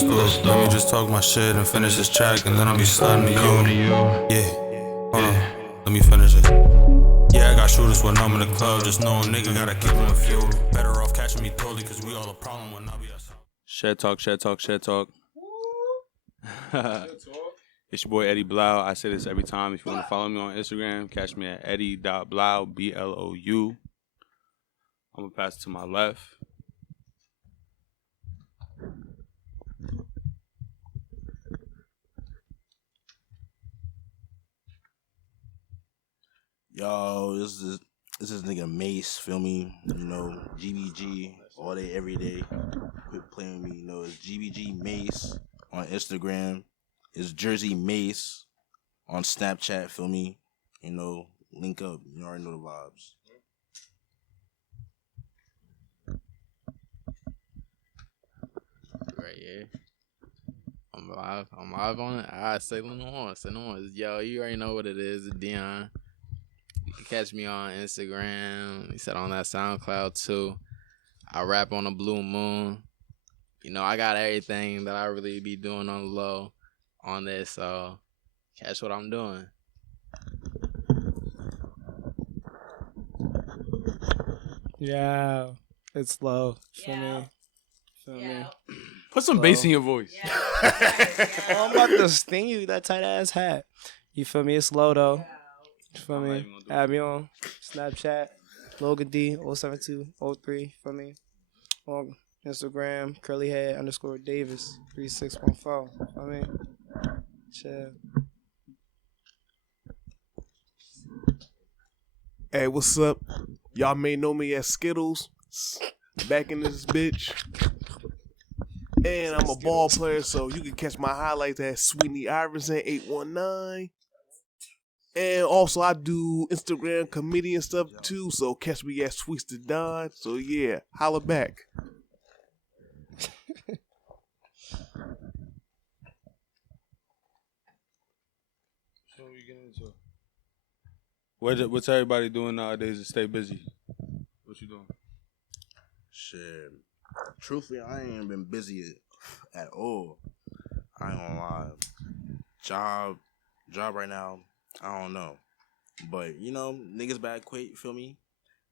the store. Let me just talk my shit and finish this track, and then I'll be sliding to you. Yeah, hold on, let me finish it. Yeah, I got shooters when I'm in the club. Just know a nigga gotta keep them a few. Better off catching me totally, cause we all a problem when I be outside. Shed talk, shed talk, shed talk. It's your boy Eddie Blou. I say this every time. If you want to follow me on Instagram, catch me at eddie.blou, B-L-O-U. I'm going to pass it to my left. Yo, this is nigga Mace, feel me? You know, GBG all day, every day. Quit playing with me. You know, it's GBG Mace on Instagram. It's Jersey Mace on Snapchat, feel me? You know, link up. You already know the vibes. Right here. I'm live on it. I say no more. Yo, you already know what it is. It's Deion. You can catch me on Instagram. He said on that SoundCloud too. I rap on a blue moon. You know, I got everything that I really be doing on the low on this, so catch what I'm doing. Yeah, it's low. Feel me? Feel me? Put some bass in your voice. I'm about to sting you, that tight ass hat. You feel me? It's low though. You feel me? Add me on Snapchat, Logan D 07203. Feel me? On Instagram, curlyhead _ Davis 3614. Feel me? Chill. Hey, what's up? Y'all may know me as Skittles. Back in this bitch. And I'm a ball player, so you can catch my highlights at Sweetney Iverson 819. And also I do Instagram comedian stuff too, so catch me at Sweets to Don. So yeah, holla back. So we get into what's everybody doing nowadays to stay busy? What you doing? Shit. Truthfully, I ain't been busy at all. I ain't gonna lie. Job right now, I don't know. But, you know, niggas back quick, you feel me?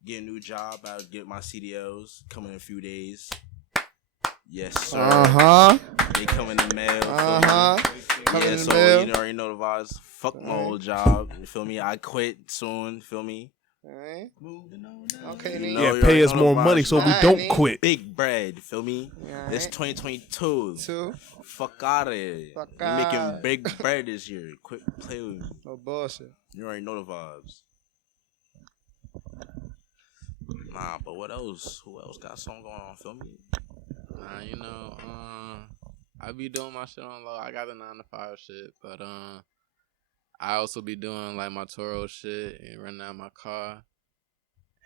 Get a new job, I'll get my CDLs coming in a few days. Yes, sir. They come in the mail. Yeah, so you already know the vibes. Fuck my old job. You feel me? I quit soon. Feel me? Alright. Moving on. Okay, You then. know, Yeah, pay us more money so we don't quit. Big bread. Feel me? Alright. It's 2022. Two. Fuck out of here. Fuck We outta. making big bread this year. Quit play with me. No bullshit. You already know the vibes. Nah, but what else? Who else got something going on? Feel me? Nah, you know, I be doing my shit on low. I got the 9 to 5 shit, but I also be doing like my Toro shit and running out my car.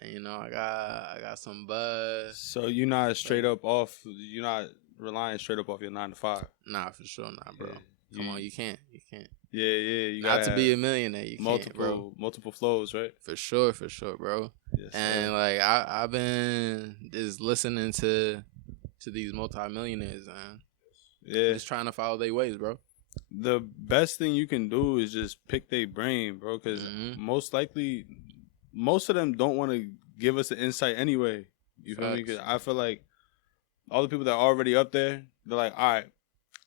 And you know, I got some buzz. So you're not straight up off, you're not relying straight up off your 9 to 5? Nah, for sure not, bro. Yeah. Come on, you can't. Yeah, you Not gotta to be a millionaire, you can't, bro. multiple flows, right? For sure, bro. Yes, And like I've been just listening to these multimillionaires, man. Yeah. Just trying to follow their ways, bro. The best thing you can do is just pick their brain, bro, because most likely, most of them don't want to give us the insight anyway. You feel me? Because I feel like all the people that are already up there, they're like, all right,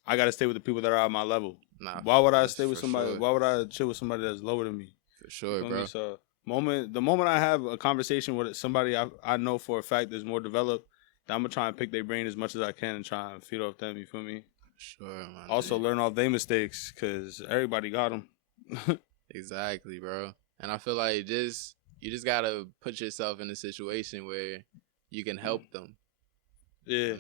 I got to stay with the people that are at my level. Nah, why would I stay with somebody? Sure. Why would I chill with somebody that's lower than me? For sure, bro. So the moment I have a conversation with somebody I know for a fact is more developed, I'm gonna try and pick their brain as much as I can and try and feed off them. You feel me? Sure, man. Also learn off their mistakes because everybody got them. Exactly, bro. And I feel like you just gotta put yourself in a situation where you can help them. Yeah,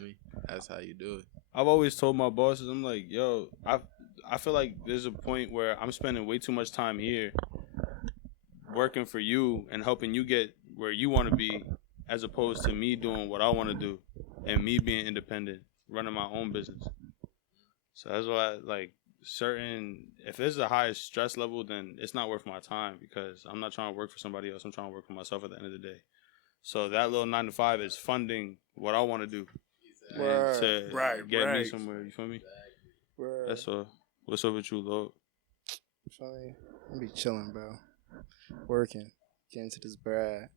that's how you do it. I've always told my bosses, I'm like, yo, I feel like there's a point where I'm spending way too much time here working for you and helping you get where you want to be, as opposed to me doing what I want to do and me being independent, running my own business. So that's why, like, if there's a high stress level, then it's not worth my time because I'm not trying to work for somebody else. I'm trying to work for myself at the end of the day. So that little 9 to 5 is funding what I want to do. and to get me Right. somewhere. You feel me? Word. That's all. What's up with you, Lord? Funny. I be chilling, bro. Working. Getting to this bread.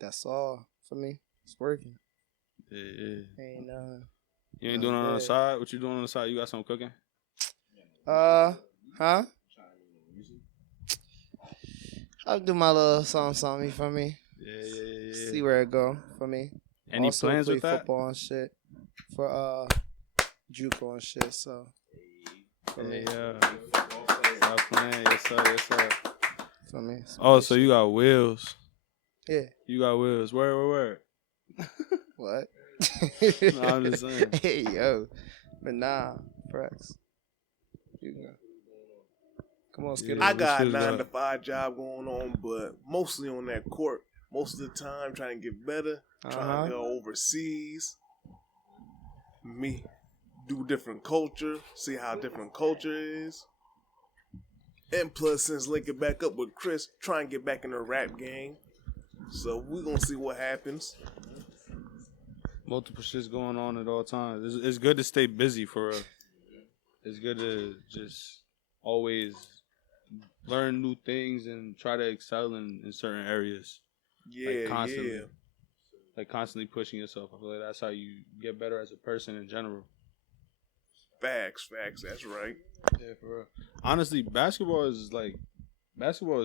That's all for me. It's working. Yeah. Ain't You ain't doing it on the side? What you doing on the side? You got something cooking? huh? I'll do my little something for me. Yeah. See where it go for me. Any also plans play with that? football and shit for JUCO and shit. So for me, Stop playing. Yes, sir. for me. Oh, so you got wheels. Yeah. You got wheels. Where? What? No, I'm just saying. Hey yo, but nah, Prex. You go. Come on, Skittlez. I got a What's 9 up? to 5 job going on, but mostly on that court. Most of the time, trying to get better, trying to go overseas. Me, do different culture, see how different culture is. And plus, since linking back up with Chris, try and get back in the rap game. So we're gonna see what happens. Multiple shits going on at all times. It's good to stay busy for real. It's good to just always learn new things and try to excel in certain areas. Yeah, constantly. yeah. Like constantly pushing yourself. I feel like that's how you get better as a person in general. Facts, that's right. Yeah, for real. Honestly, basketball is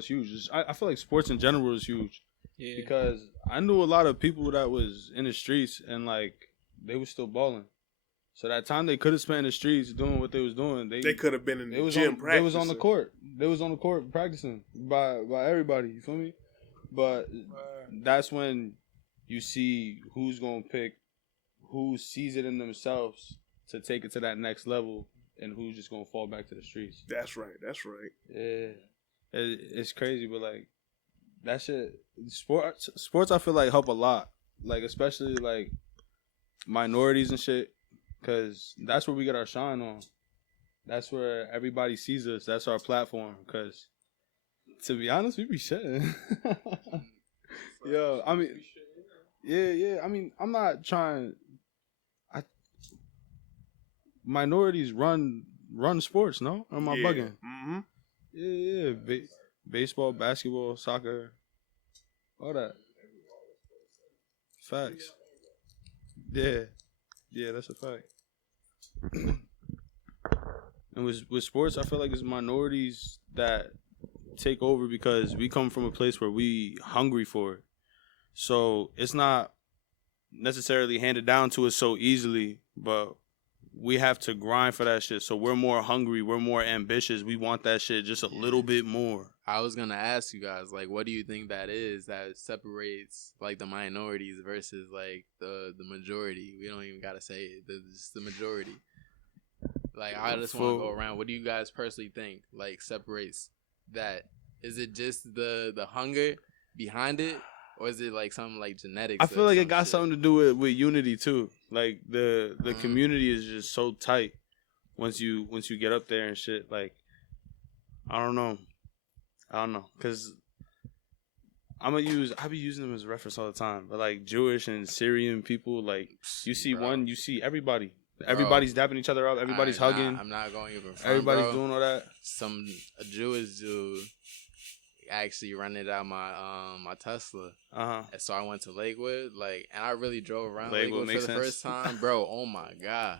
huge. I feel like sports in general is huge. Yeah. Because I knew a lot of people that was in the streets and like they was still balling. So that time they could have spent in the streets doing what they was doing. They could have been in the gym practicing. They was on the court. They was on the court practicing by everybody. You feel me? But that's when you see who's gonna pick, who sees it in themselves to take it to that next level, and who's just gonna fall back to the streets. That's right. Yeah, it's crazy, but like that shit. Sports, I feel like help a lot. Like especially like minorities and shit, cause that's where we get our shine on. That's where everybody sees us. That's our platform. Cause to be honest, we be shitting. Yo, I mean, yeah. I mean, I'm not trying. Minorities run sports, no? Or am I bugging? Mm-hmm. Yeah. Baseball, basketball, soccer, all that. Facts. Yeah, that's a fact. And with sports, I feel like it's minorities that take over because we come from a place where we hungry for it. So it's not necessarily handed down to us so easily, but we have to grind for that shit. So we're more hungry, we're more ambitious. We want that shit just a little bit more. I was gonna ask you guys, like, what do you think that is that separates like the minorities versus like the majority? We don't even gotta say it. It's the majority. Like, I just want to go around. What do you guys personally think like separates that? Is it just the hunger behind it, or is it like something like genetics? I feel like it got something to do with unity too. Like the community is just so tight once you get up there and shit. Like I don't know, cause I be using them as a reference all the time. But like Jewish and Syrian people, like you see one, you see everybody. Everybody's dapping each other up. Everybody's hugging. I'm not going even. Everybody's doing all that. A Jewish dude actually rented out my my Tesla. And so I went to Lakewood, like, and I really drove around Lakewood for the first time, bro. Oh my god,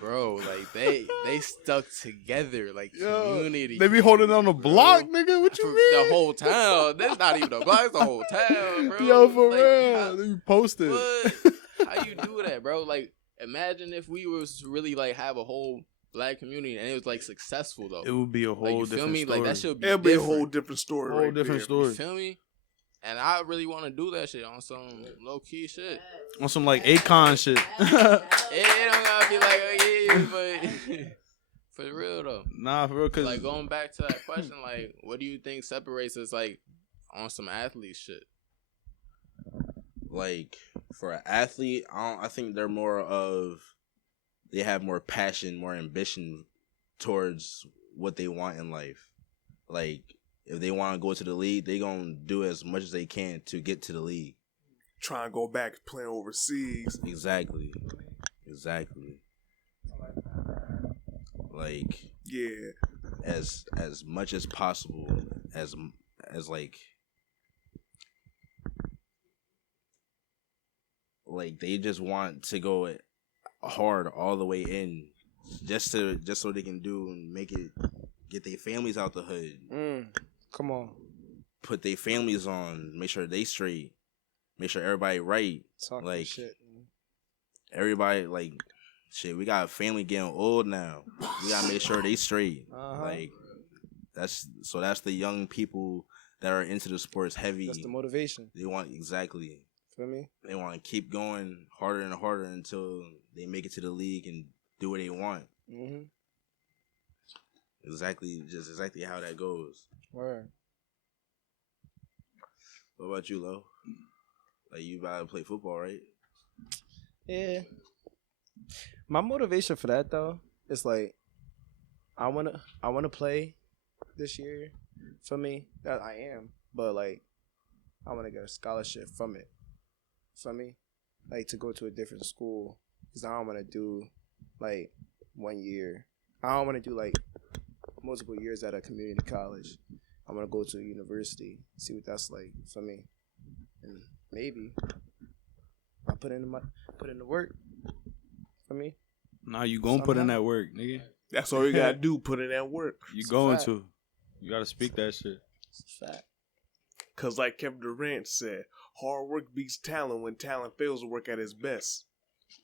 bro, like they stuck together, like community. They be holding on the block, nigga. What you mean? The whole town. That's not even the block. It's the whole town, bro. Yo, for real. They be posted. How you do that, bro? Like, imagine if we was to really like have a whole black community and it was like successful though. It would be a whole different story. Like that should be. It'll be a whole different story. Whole different story. You feel me? And I really want to do that shit on some low key shit. On some like Akon shit. It don't gotta be like but for real though. Nah, for real. Cause like going back to that question, like what do you think separates us like on some athlete shit? Like for an athlete, I think they're they have more passion, more ambition towards what they want in life. Like if they want to go to the league, they gonna do as much as they can to get to the league. try and go back playing overseas. Exactly. Like, Yeah. as much as possible, as like they just want to go hard all the way in, just so they can do and make it, get their families out the hood. Come on. Put their families on, make sure they straight, make sure everybody right. Talk like shit. everybody, like, shit, we got a family getting old now. We gotta make sure they straight. Like, that's the young people that are into the sports heavy. That's the motivation. They want, exactly. Feel me? They want to keep going harder and harder until they make it to the league and do what they want. Mm-hmm. Exactly how that goes. Word. What about you, Lo? Like, you about to play football, right? Yeah. My motivation for that though is like, I wanna play this year. For me, that I am, but like, I wanna get a scholarship from it. For me, like to go to a different school, because I don't wanna do like 1 year. I don't wanna do like multiple years at a community college. I wanna go to a university, see what that's like for me, and maybe I put in the work. For me. Nah, you gonna put in that work, nigga. That's all you gotta do, put in that work. You going to. You gotta speak that shit. It's a fact. Cause like Kevin Durant said, hard work beats talent when talent fails to work at its best.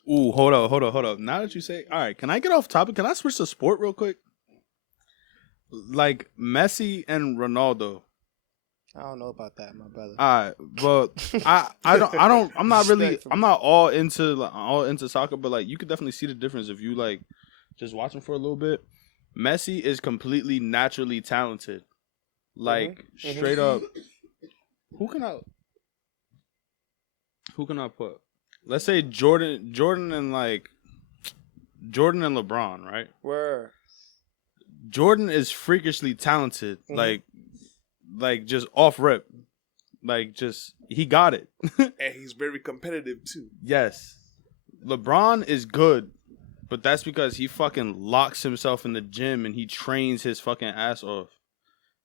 Ooh, hold up. Now that you say, all right, can I get off topic? Can I switch to sport real quick? Like Messi and Ronaldo. I don't know about that, my brother. All right, but I'm not all into soccer, but like you could definitely see the difference if you like just watching for a little bit. Messi is completely naturally talented. Like straight up. Who can I put? Let's say Jordan and LeBron, right? Where Jordan is freakishly talented, like just off rip, like just he got it. And he's very competitive too. Yes, LeBron is good, but that's because he fucking locks himself in the gym and he trains his fucking ass off.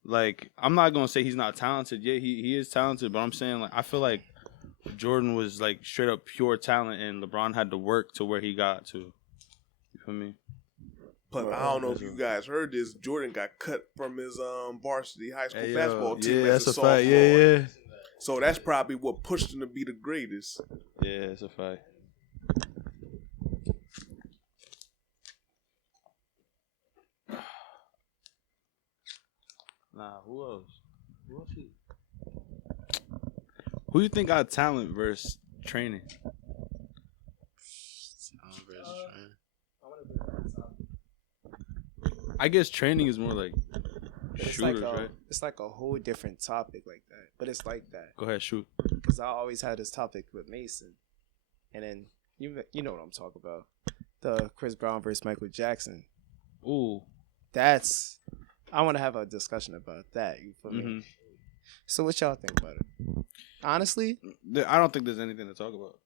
Like, I'm not gonna say he's not talented. Yeah, he is talented, but I'm saying like I feel like Jordan was like straight up pure talent, and LeBron had to work to where he got to. You feel me? But I don't know if you guys heard this. Jordan got cut from his varsity high school basketball team as a sophomore. Yeah. So that's probably what pushed him to be the greatest. Yeah, it's a fact. Nah, who else? Who you think got talent versus training? Talent versus training. I guess training is more like shooters, right? It's like a whole different topic like that. But it's like that. Go ahead, shoot. Because I always had this topic with Mason. And then, you know what I'm talking about. The Chris Brown versus Michael Jackson. Ooh. I want to have a discussion about that. You feel me? So what y'all think about it? Honestly? I don't think there's anything to talk about.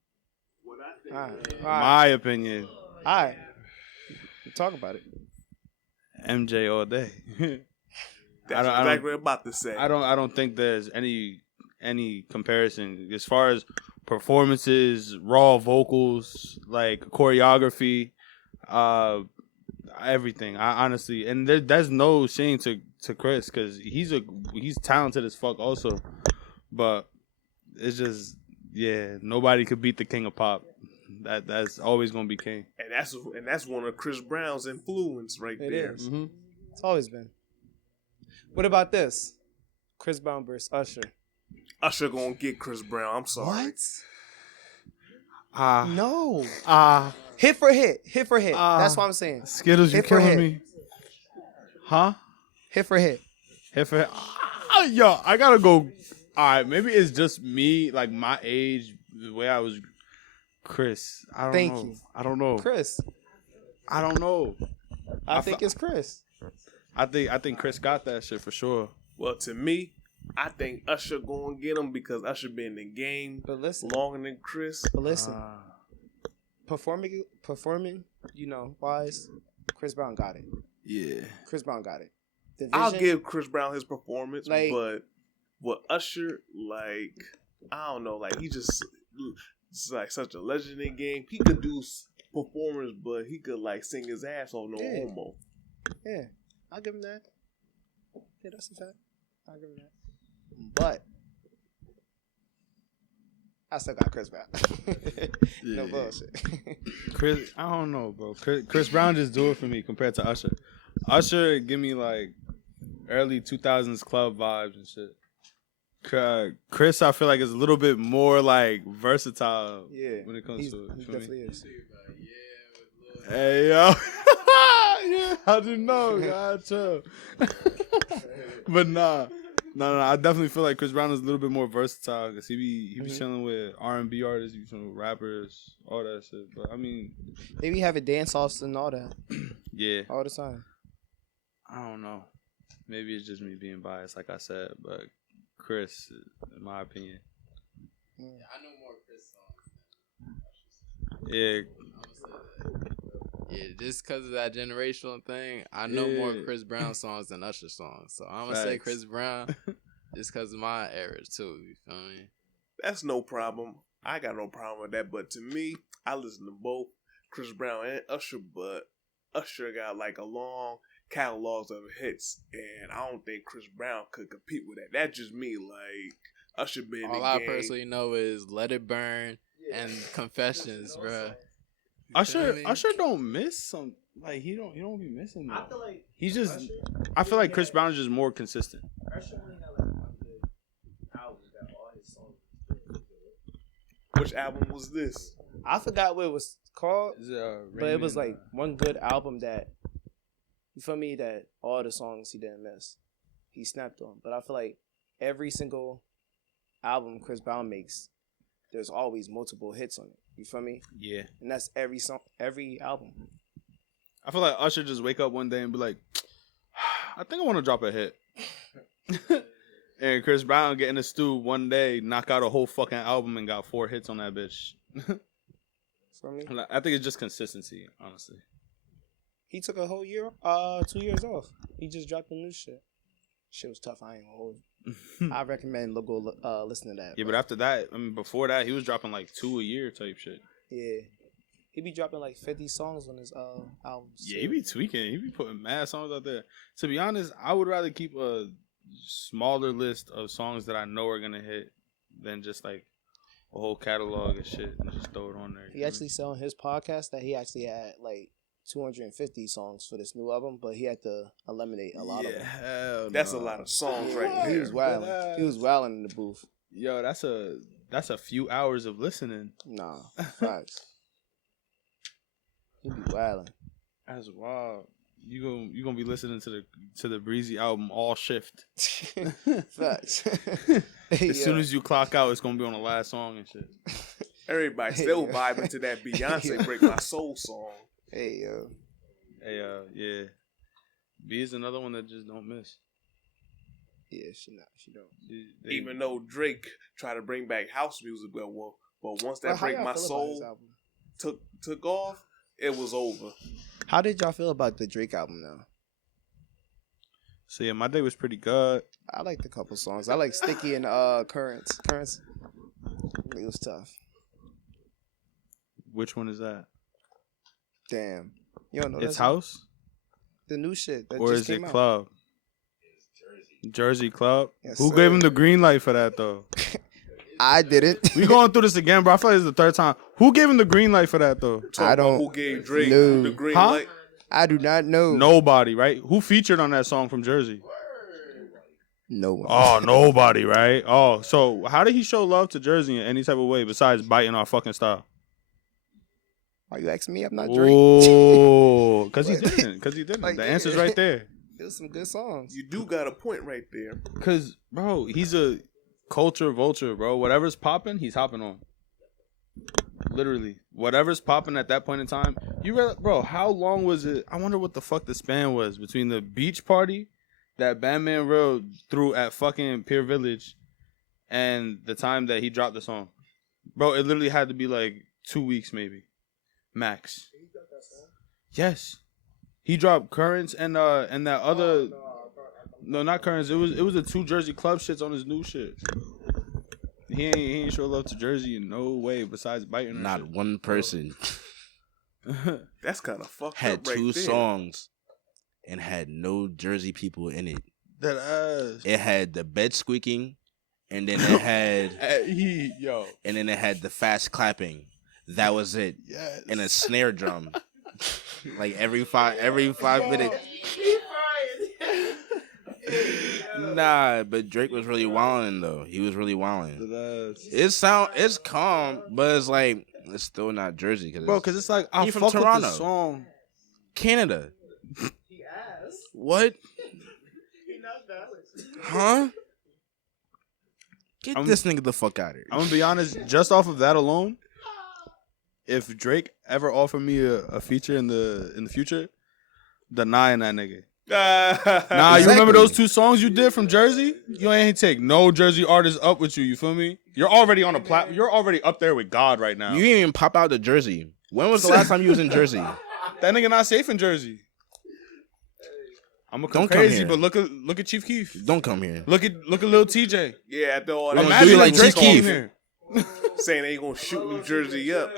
What I think. All right. My opinion. All right. Talk about it. MJ all day. That's exactly what I'm about to say. I don't think there's any comparison as far as performances, raw vocals, like choreography, everything. I honestly, and there's no shame to Chris because he's talented as fuck also, but it's just nobody could beat the King of Pop. That's always gonna be king. And that's one of Chris Brown's influence right there. It is. Mm-hmm. It's always been. What about this? Chris Brown versus Usher. Usher gonna get Chris Brown. I'm sorry. What? No. Hit for hit. That's what I'm saying. Skittles, you killing me. Huh? Hit for hit. Yo, I gotta go. All right, maybe it's just me, like my age, the way I was. Chris, I don't know. Thank you. I don't know. Chris. I don't know. I think it's Chris. I think Chris got that shit for sure. Well, to me, I think Usher gonna get him because Usher been in the game But listen, longer than Chris. performing, wise, Chris Brown got it. Yeah. Chris Brown got it. The I'll vision- give Chris Brown his performance, Like- but with Usher, like I don't know, like he just it's like such a legend in the game. He could do performance, but he could like sing his ass off no Yeah. homo. Yeah, I'll give him that. Yeah, that's a fact. I'll give him that. But I still got Chris Brown. No Yeah. bullshit. Chris, I don't know, bro. Chris Brown just do it for me compared to Usher. Usher give me like early 2000s club vibes and shit. Chris, I feel like is a little bit more like versatile. Yeah, when it comes to it. he You feel me? definitely is. Hey yo, yeah, how'd you know? God, chill. But nah. I definitely feel like Chris Brown is a little bit more versatile because he be chilling with R&B artists, he be chilling with rappers, all that shit. But I mean, They be having dance offs and all that yeah, all the time. I don't know. Maybe it's just me being biased, like I said. But Chris, in my opinion, I know more Chris songs. yeah, Yeah, just because of that generational thing, I know more Yeah. Chris Brown songs than Usher songs. So I'm going to say Facts. Chris Brown just because of my era, too. You feel me? That's no problem. I got no problem with that. But to me, I listen to both Chris Brown and Usher, but Usher got like a long catalog of hits, and I don't think Chris Brown could compete with that. That's just me. Like Usher been in All the I game. personally know is Let It Burn and Confessions, bruh. Usher don't miss some. Like he don't be missing. I Though. feel like He's just. I feel like Chris Brown is just more consistent. Usher only had like one good album that all his songs. Which album was this? I forgot what it was called, Is it, but it was like one good album that, you feel me, that all the songs he didn't miss, he snapped on. But I feel like every single album Chris Brown makes, there's always multiple hits on it. You feel me? Yeah. And that's every song, every album. I feel like Usher just wake up one day and be like, I think I want to drop a hit. And Chris Brown get in the stew one day, knock out a whole fucking album and got 4 hits on that bitch. Feel me? I think it's just consistency, honestly. He took a whole year, 2 years off. He just dropped the new shit. Shit was tough. I ain't gonna hold you. I recommend go listen to that. Yeah, bro. but after that, I mean, before that, he was dropping like 2 a year type shit. Yeah, he be dropping like 50 songs on his albums. Yeah, he be tweaking. He be putting mad songs out there. To be honest, I would rather keep a smaller list of songs that I know are gonna hit than just like a whole catalog of shit and just throw it on there. He actually said on his podcast that he actually had like 250 songs for this new album, but he had to eliminate a lot of them. Hell That's no. a lot of songs Yeah, right he there. was wilding. He was wilding in the booth. Yo, that's a few hours of listening. Nah, facts. He be wilding. That's wild. You gonna be listening to the Breezy album all shift. Facts. As soon as you clock out, it's gonna be on the last song and shit. Everybody still vibing to that Beyonce "Break My Soul" song. Hey yo. Hey, yeah. B is another one that just don't miss. Yeah, she don't. They- Even though Drake tried to bring back house music, but once that Well, how "Break y'all My feel about his Soul" album? took off, it was over. How did y'all feel about the Drake album now? So yeah, my day was pretty good. I liked a couple songs. I like Sticky and Currents. Currents. It was tough. Which one is that? Damn. You don't know It's that? house The new shit that or just is it came out. club? Jersey Club. Yes, Who sir. gave him the green light for that though? I didn't. We going through this again, bro. I feel like it's the third time. Who gave him the green light for that though? Talk don't about who gave Drake know. the green Huh? light. I do not know. Nobody, right? Who featured on that song from Jersey? No one. Oh, nobody, right? Oh, so how did he show love to Jersey in any type of way besides biting our fucking style? Why you asking me? I'm not Drake. Oh, because he didn't. Because he didn't. Like, The answer's right there. There's some good songs. You do got a point right there. Because, bro, he's a culture vulture, bro. Whatever's popping, he's hopping on. Literally. Whatever's popping at that point in time. You read, bro, how long was it? I wonder what the fuck the span was between the beach party that Bandman Real threw at fucking Pier Village and the time that he dropped the song. Bro, it literally had to be like 2 weeks maybe. Max. Yes. He dropped Currents and that other no, not Currents. It was the 2 Jersey club shits on his new shit. He ain't show love to Jersey in no way besides biting her. Not shit. one person That's kind of fucked had up right 2 there. songs and had no Jersey people in it. That ass. It had the bed squeaking, and then it had and then it had the fast clapping. That was it. Yes. And a snare drum. Like every 5 minutes. Nah, but Drake was really wilding though. He was really wilding. It's calm, but it's like it's still not Jersey, Because it's like I He from fuck with Toronto. the song. Canada. What? Huh? Get this nigga the fuck out of here. I'm gonna be honest, just off of that alone, if Drake ever offered me a feature in the future, denying that nigga. Nah, you remember those 2 songs you did from Jersey? You ain't take no Jersey artist up with you. You feel me? You're already on a platform. You're already up there with God right now. You didn't even pop out to Jersey. When was the last time you was in Jersey? That nigga not safe in Jersey. I'm gonna come Don't come crazy, here. but look at Chief Keef. Don't come here. Look at Lil TJ. Yeah, after all gonna that, do you like if Drake Chief came Keef. here. saying they gonna shoot New Jersey up.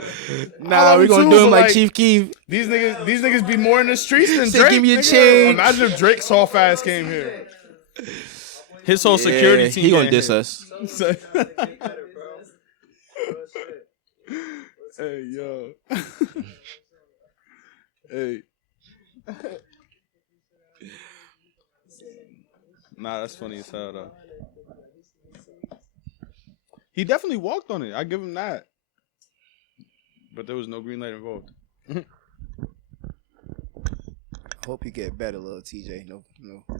Nah, we gonna too, do him but, like Chief Keef. These niggas be more in the streets than Say, Drake. give me a nigga. change. Imagine if Drake soft ass came here. His whole security team. He gonna came diss here. us. Hey yo. Hey. Nah, that's funny as hell though. He definitely walked on it. I give him that. But there was no green light involved. I hope you get better, little TJ. No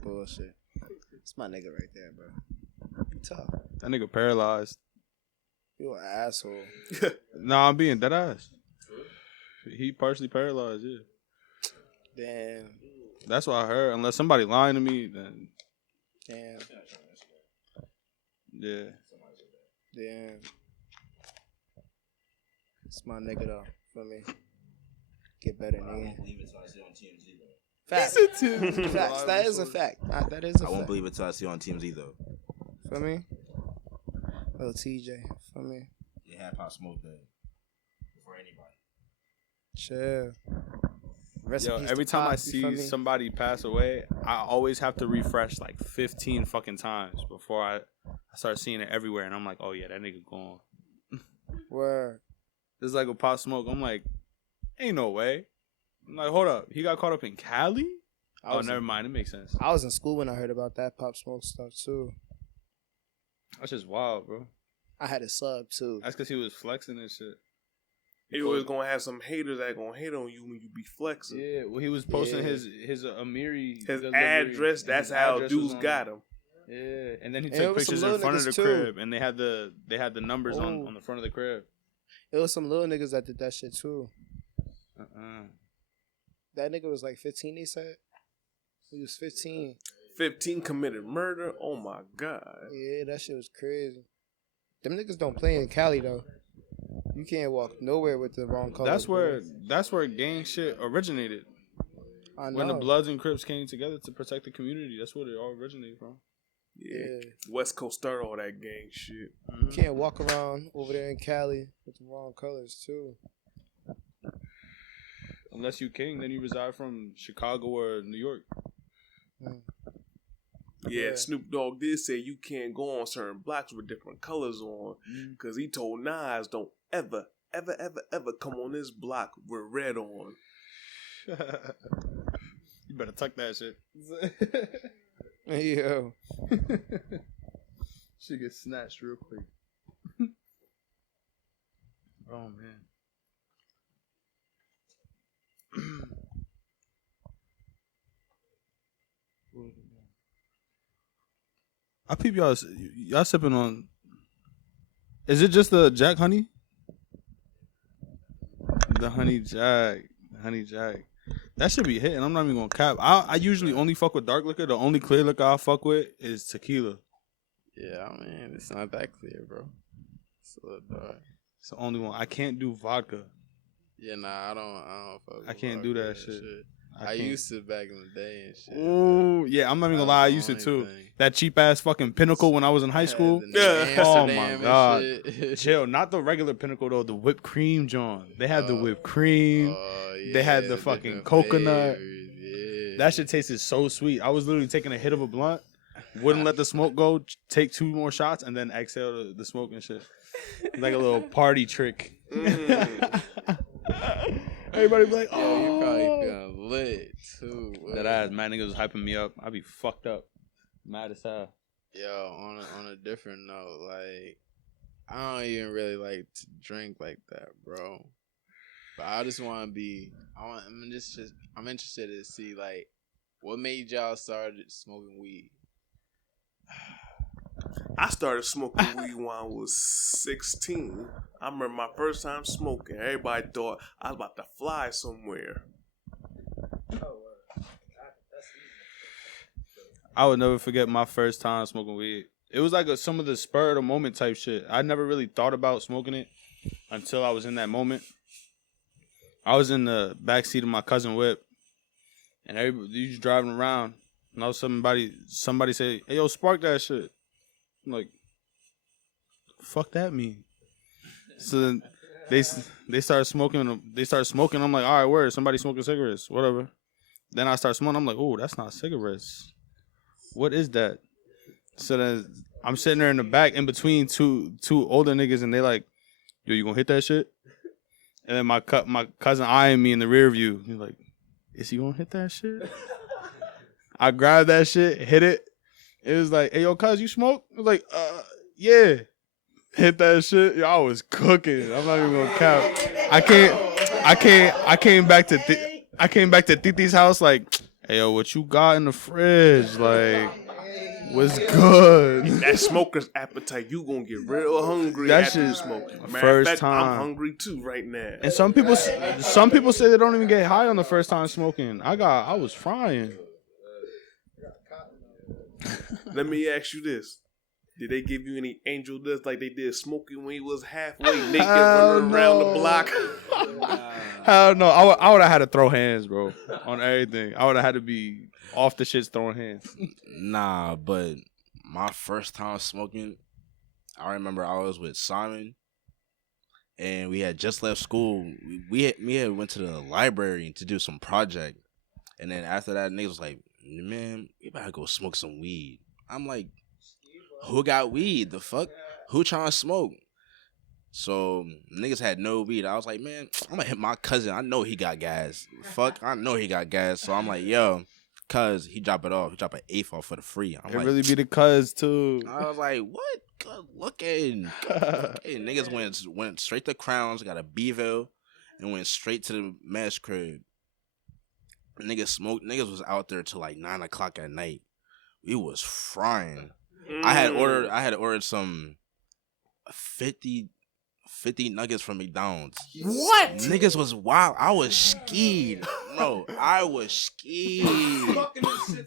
bullshit. It's my nigga right there, bro. You tough. That nigga paralyzed. You an asshole. Nah, I'm being dead ass. He partially paralyzed, yeah. Damn. That's what I heard. Unless somebody lying to me, then Damn. yeah. Damn. It's my nigga though. Feel me? Get better, nigga. Facts. Facts. That is a fact. That is a fact. I won't believe it till I see it on TMZ though. Feel me? Little TJ. Feel me? You had Pop Smoke there before anybody. Chill. Yo, every time I see somebody pass away, I always have to refresh like 15 fucking times before I start seeing it everywhere, and I'm like, oh yeah, that nigga gone. Word. It's like with Pop Smoke. I'm like, ain't no way. I'm like, hold up, he got caught up in Cali? Oh, never mind, it makes sense. I was in school when I heard about that Pop Smoke stuff too. That's just wild, bro. I had a sub too. That's because he was flexing and shit. You always gonna have some haters that gonna hate on you when you be flexing. Yeah, well, he was posting his Amiri His delivery, address. and That's his how address dudes was on got it. him. Yeah, and then he And it took was pictures some in front of little the niggas, crib, and they had the numbers on the front of the crib. It was some little niggas that did that shit too. Uh-uh. That nigga was like 15, they said. He was 15. 15 committed murder. Oh my god. Yeah, that shit was crazy. Them niggas don't play in Cali though. You can't walk nowhere with the wrong color. That's where gang shit originated. I know. When the Bloods and Crips came together to protect the community, that's where it all originated from. Yeah. West Coast started all that gang shit. You can't walk around over there in Cali with the wrong colors too. Unless you king, then you reside from Chicago or New York. Yeah, Snoop Dogg did say you can't go on certain blocks with different colors on, because he told Nas don't ever come on this block with red on. You better tuck that shit. Yo. She gets snatched real quick. Oh man. I peep y'all sipping on. Is it just the Jack Honey? The Honey Jack. That should be hitting. I'm not even gonna cap. I usually only fuck with dark liquor. The only clear liquor I fuck with is tequila. Yeah, I mean, it's not that clear, bro. It's a little dark. It's the only one. I can't do vodka. Yeah, nah, I don't fuck with I can't do that shit. I used to back in the day and shit. Ooh, yeah, I'm not even gonna lie. I used to too. That cheap ass fucking Pinnacle when I was in high school. Yeah. Oh my god. Chill. Not the regular Pinnacle though. The whipped cream, John. They had the whipped cream. Yeah, they had the fucking coconut. Yeah. That shit tasted so sweet. I was literally taking a hit of a blunt, wouldn't let the smoke go, take 2 more shots, and then exhale the smoke and shit. Like a little party trick. Everybody be like, oh. Yo, you probably feeling lit too. That ass, man, niggas was hyping me up. I be fucked up. Mad as hell. Yo, on a different note, like, I don't even really like to drink like that, bro. But I just want to be. I'm interested to see like what made y'all start smoking weed. I started smoking weed when I was 16. I remember my first time smoking. Everybody thought I was about to fly somewhere. I would never forget my first time smoking weed. It was like some of the spur of the moment type shit. I never really thought about smoking it until I was in that moment. I was in the backseat of my cousin whip, and everybody was driving around, and all of a sudden somebody say, "Hey, yo, spark that shit." I'm like, fuck that mean? So then they started smoking. They started smoking. I'm like, all right, word. Somebody smoking cigarettes, whatever. Then I start smoking. I'm like, oh, that's not cigarettes. What is that? So then I'm sitting there in the back in between two older niggas, and they like, yo, you gonna hit that shit? And then my cousin eyeing me in the rear view. He's like, is he gonna hit that shit? I grabbed that shit, hit it. It was like, hey, yo, cuz, you smoke? I was like, yeah. Hit that shit. Yo, I was cooking. I'm not even gonna cap. I came back to Titi's house like, hey, yo, what you got in the fridge? Like, what's good? That smoker's appetite, you gonna get real hungry That after you shit's smoke. first fact, time. I'm hungry too right now. And some people say they don't even get high on the first time smoking. I was frying. Let me ask you this. Did they give you any angel dust like they did Smokey when he was halfway naked running around the block? Hell no. I would have had to throw hands, bro, on everything. I would have had to be off the shits throwing hands. Nah, but my first time smoking, I remember I was with Simon, and we had just left school. We had went to the library to do some project, and then after that, niggas was like, man, we better go smoke some weed. I'm like, who got weed? The fuck? Who trying to smoke? So niggas had no weed. I was like, man, I'm gonna hit my cousin. I know he got gas. Fuck, I know he got gas. So I'm like, yo, cuz he drop it off. He drop an eighth off for the free. I'm It like, really be the cuz too. I was like, what? Good looking. Hey, niggas went straight to Crowns, got a Beeville, and went straight to the mesh crib. Niggas smoked. Niggas was out there till like 9 o'clock at night. We was frying. I had ordered some 50 nuggets from McDonald's. What? Niggas was wild. I was skied. Bro, I was skied.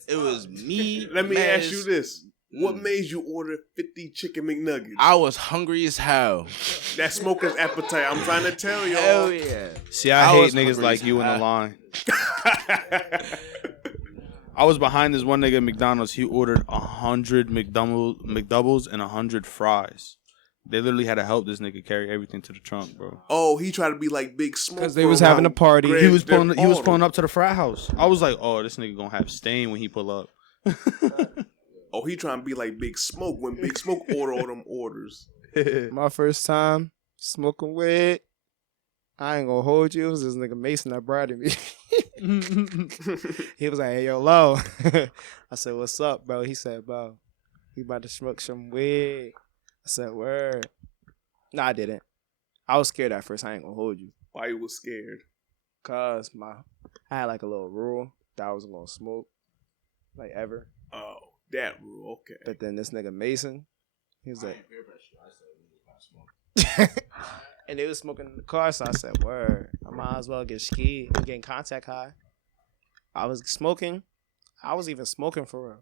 It was me. Let me ask you this. What made you order 50 chicken McNuggets? I was hungry as hell. That smoker's appetite. I'm trying to tell y'all. Hell yeah. See, I hate niggas like you in the line. I was behind this one nigga at McDonald's. He ordered 100 McDoubles and 100 fries. They literally had to help this nigga carry everything to the trunk, bro. Oh, he tried to be like Big Smoke. Because they was having a party. He was pulling up to the frat house. I was like, oh, this nigga gonna have stain when he pull up. Oh, he trying to be like Big Smoke when Big Smoke order all them orders. My first time smoking weed, I ain't gonna hold you. It was this nigga Mason that brought me. He was like, hey, yo, Lo. I said, what's up, bro? He said, bro, you about to smoke some weed. I said, word. No, I didn't. I was scared at first. I ain't gonna hold you. Why you was scared? Cause I had like a little rule that I wasn't gonna smoke, like ever. Oh, that rule. Okay. But then this nigga Mason, he was like, and they was smoking in the car, so I said, word, I might as well get skied and getting contact high. I was smoking. I was even smoking for real.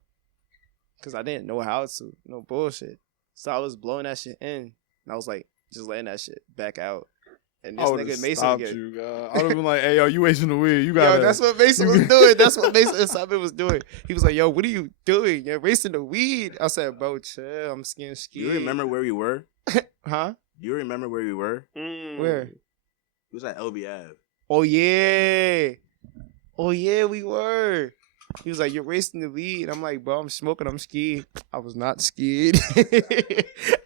Because I didn't know how to. No bullshit. So I was blowing that shit in. And I was like, just letting that shit back out. And this nigga Mason would get... you, God. I would have been like, hey, yo, you wasting the weed. You got Yo, that's what Mason was doing. That's what Mason Simon was doing. He was like, yo, what are you doing? You're wasting the weed. I said, bro, chill. I'm scared. Do you remember where we were? Huh? Do you remember where we were? Where? It was at LB Ave. Oh, yeah. Oh, yeah, we were. He was like, you're wasting the weed. I'm like, bro, I'm smoking. I'm skied. I was not skied.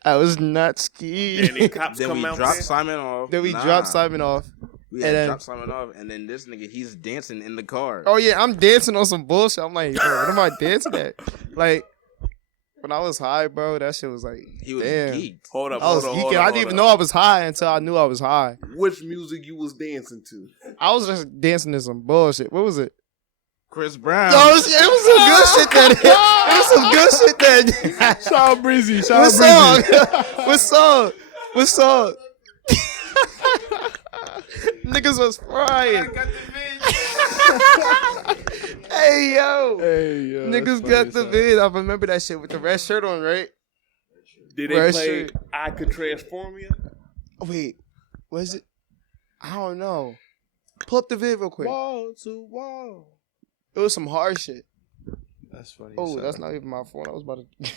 I was not skied. And the cops Then come we out dropped there. Simon off. Then we dropped Simon off. We and had then- dropped Simon off, and then this nigga, he's dancing in the car. Oh, yeah, I'm dancing on some bullshit. I'm like, bro, what am I dancing at? Like, when I was high, bro, that shit was like, He was damn. geeked. Hold up, I was hold geeking. on. I didn't even know I was high until I knew I was high. Which music you was dancing to? I was just dancing to some bullshit. What was it? Chris Brown. No, it was some good shit then. It was some good shit then. Shout out Breezy. Shout What out Breezy. song? What song? What song? Niggas was frying. Hey, yo. Hey, yo. Niggas got the vid. I remember that shit with the red shirt on, right? Did they Red play shirt. I Could Transform You? Wait, was it? I don't know. Pull up the vid real quick. Wall to wall. It was some hard shit. That's funny. Oh, that's not even my phone. I was about to.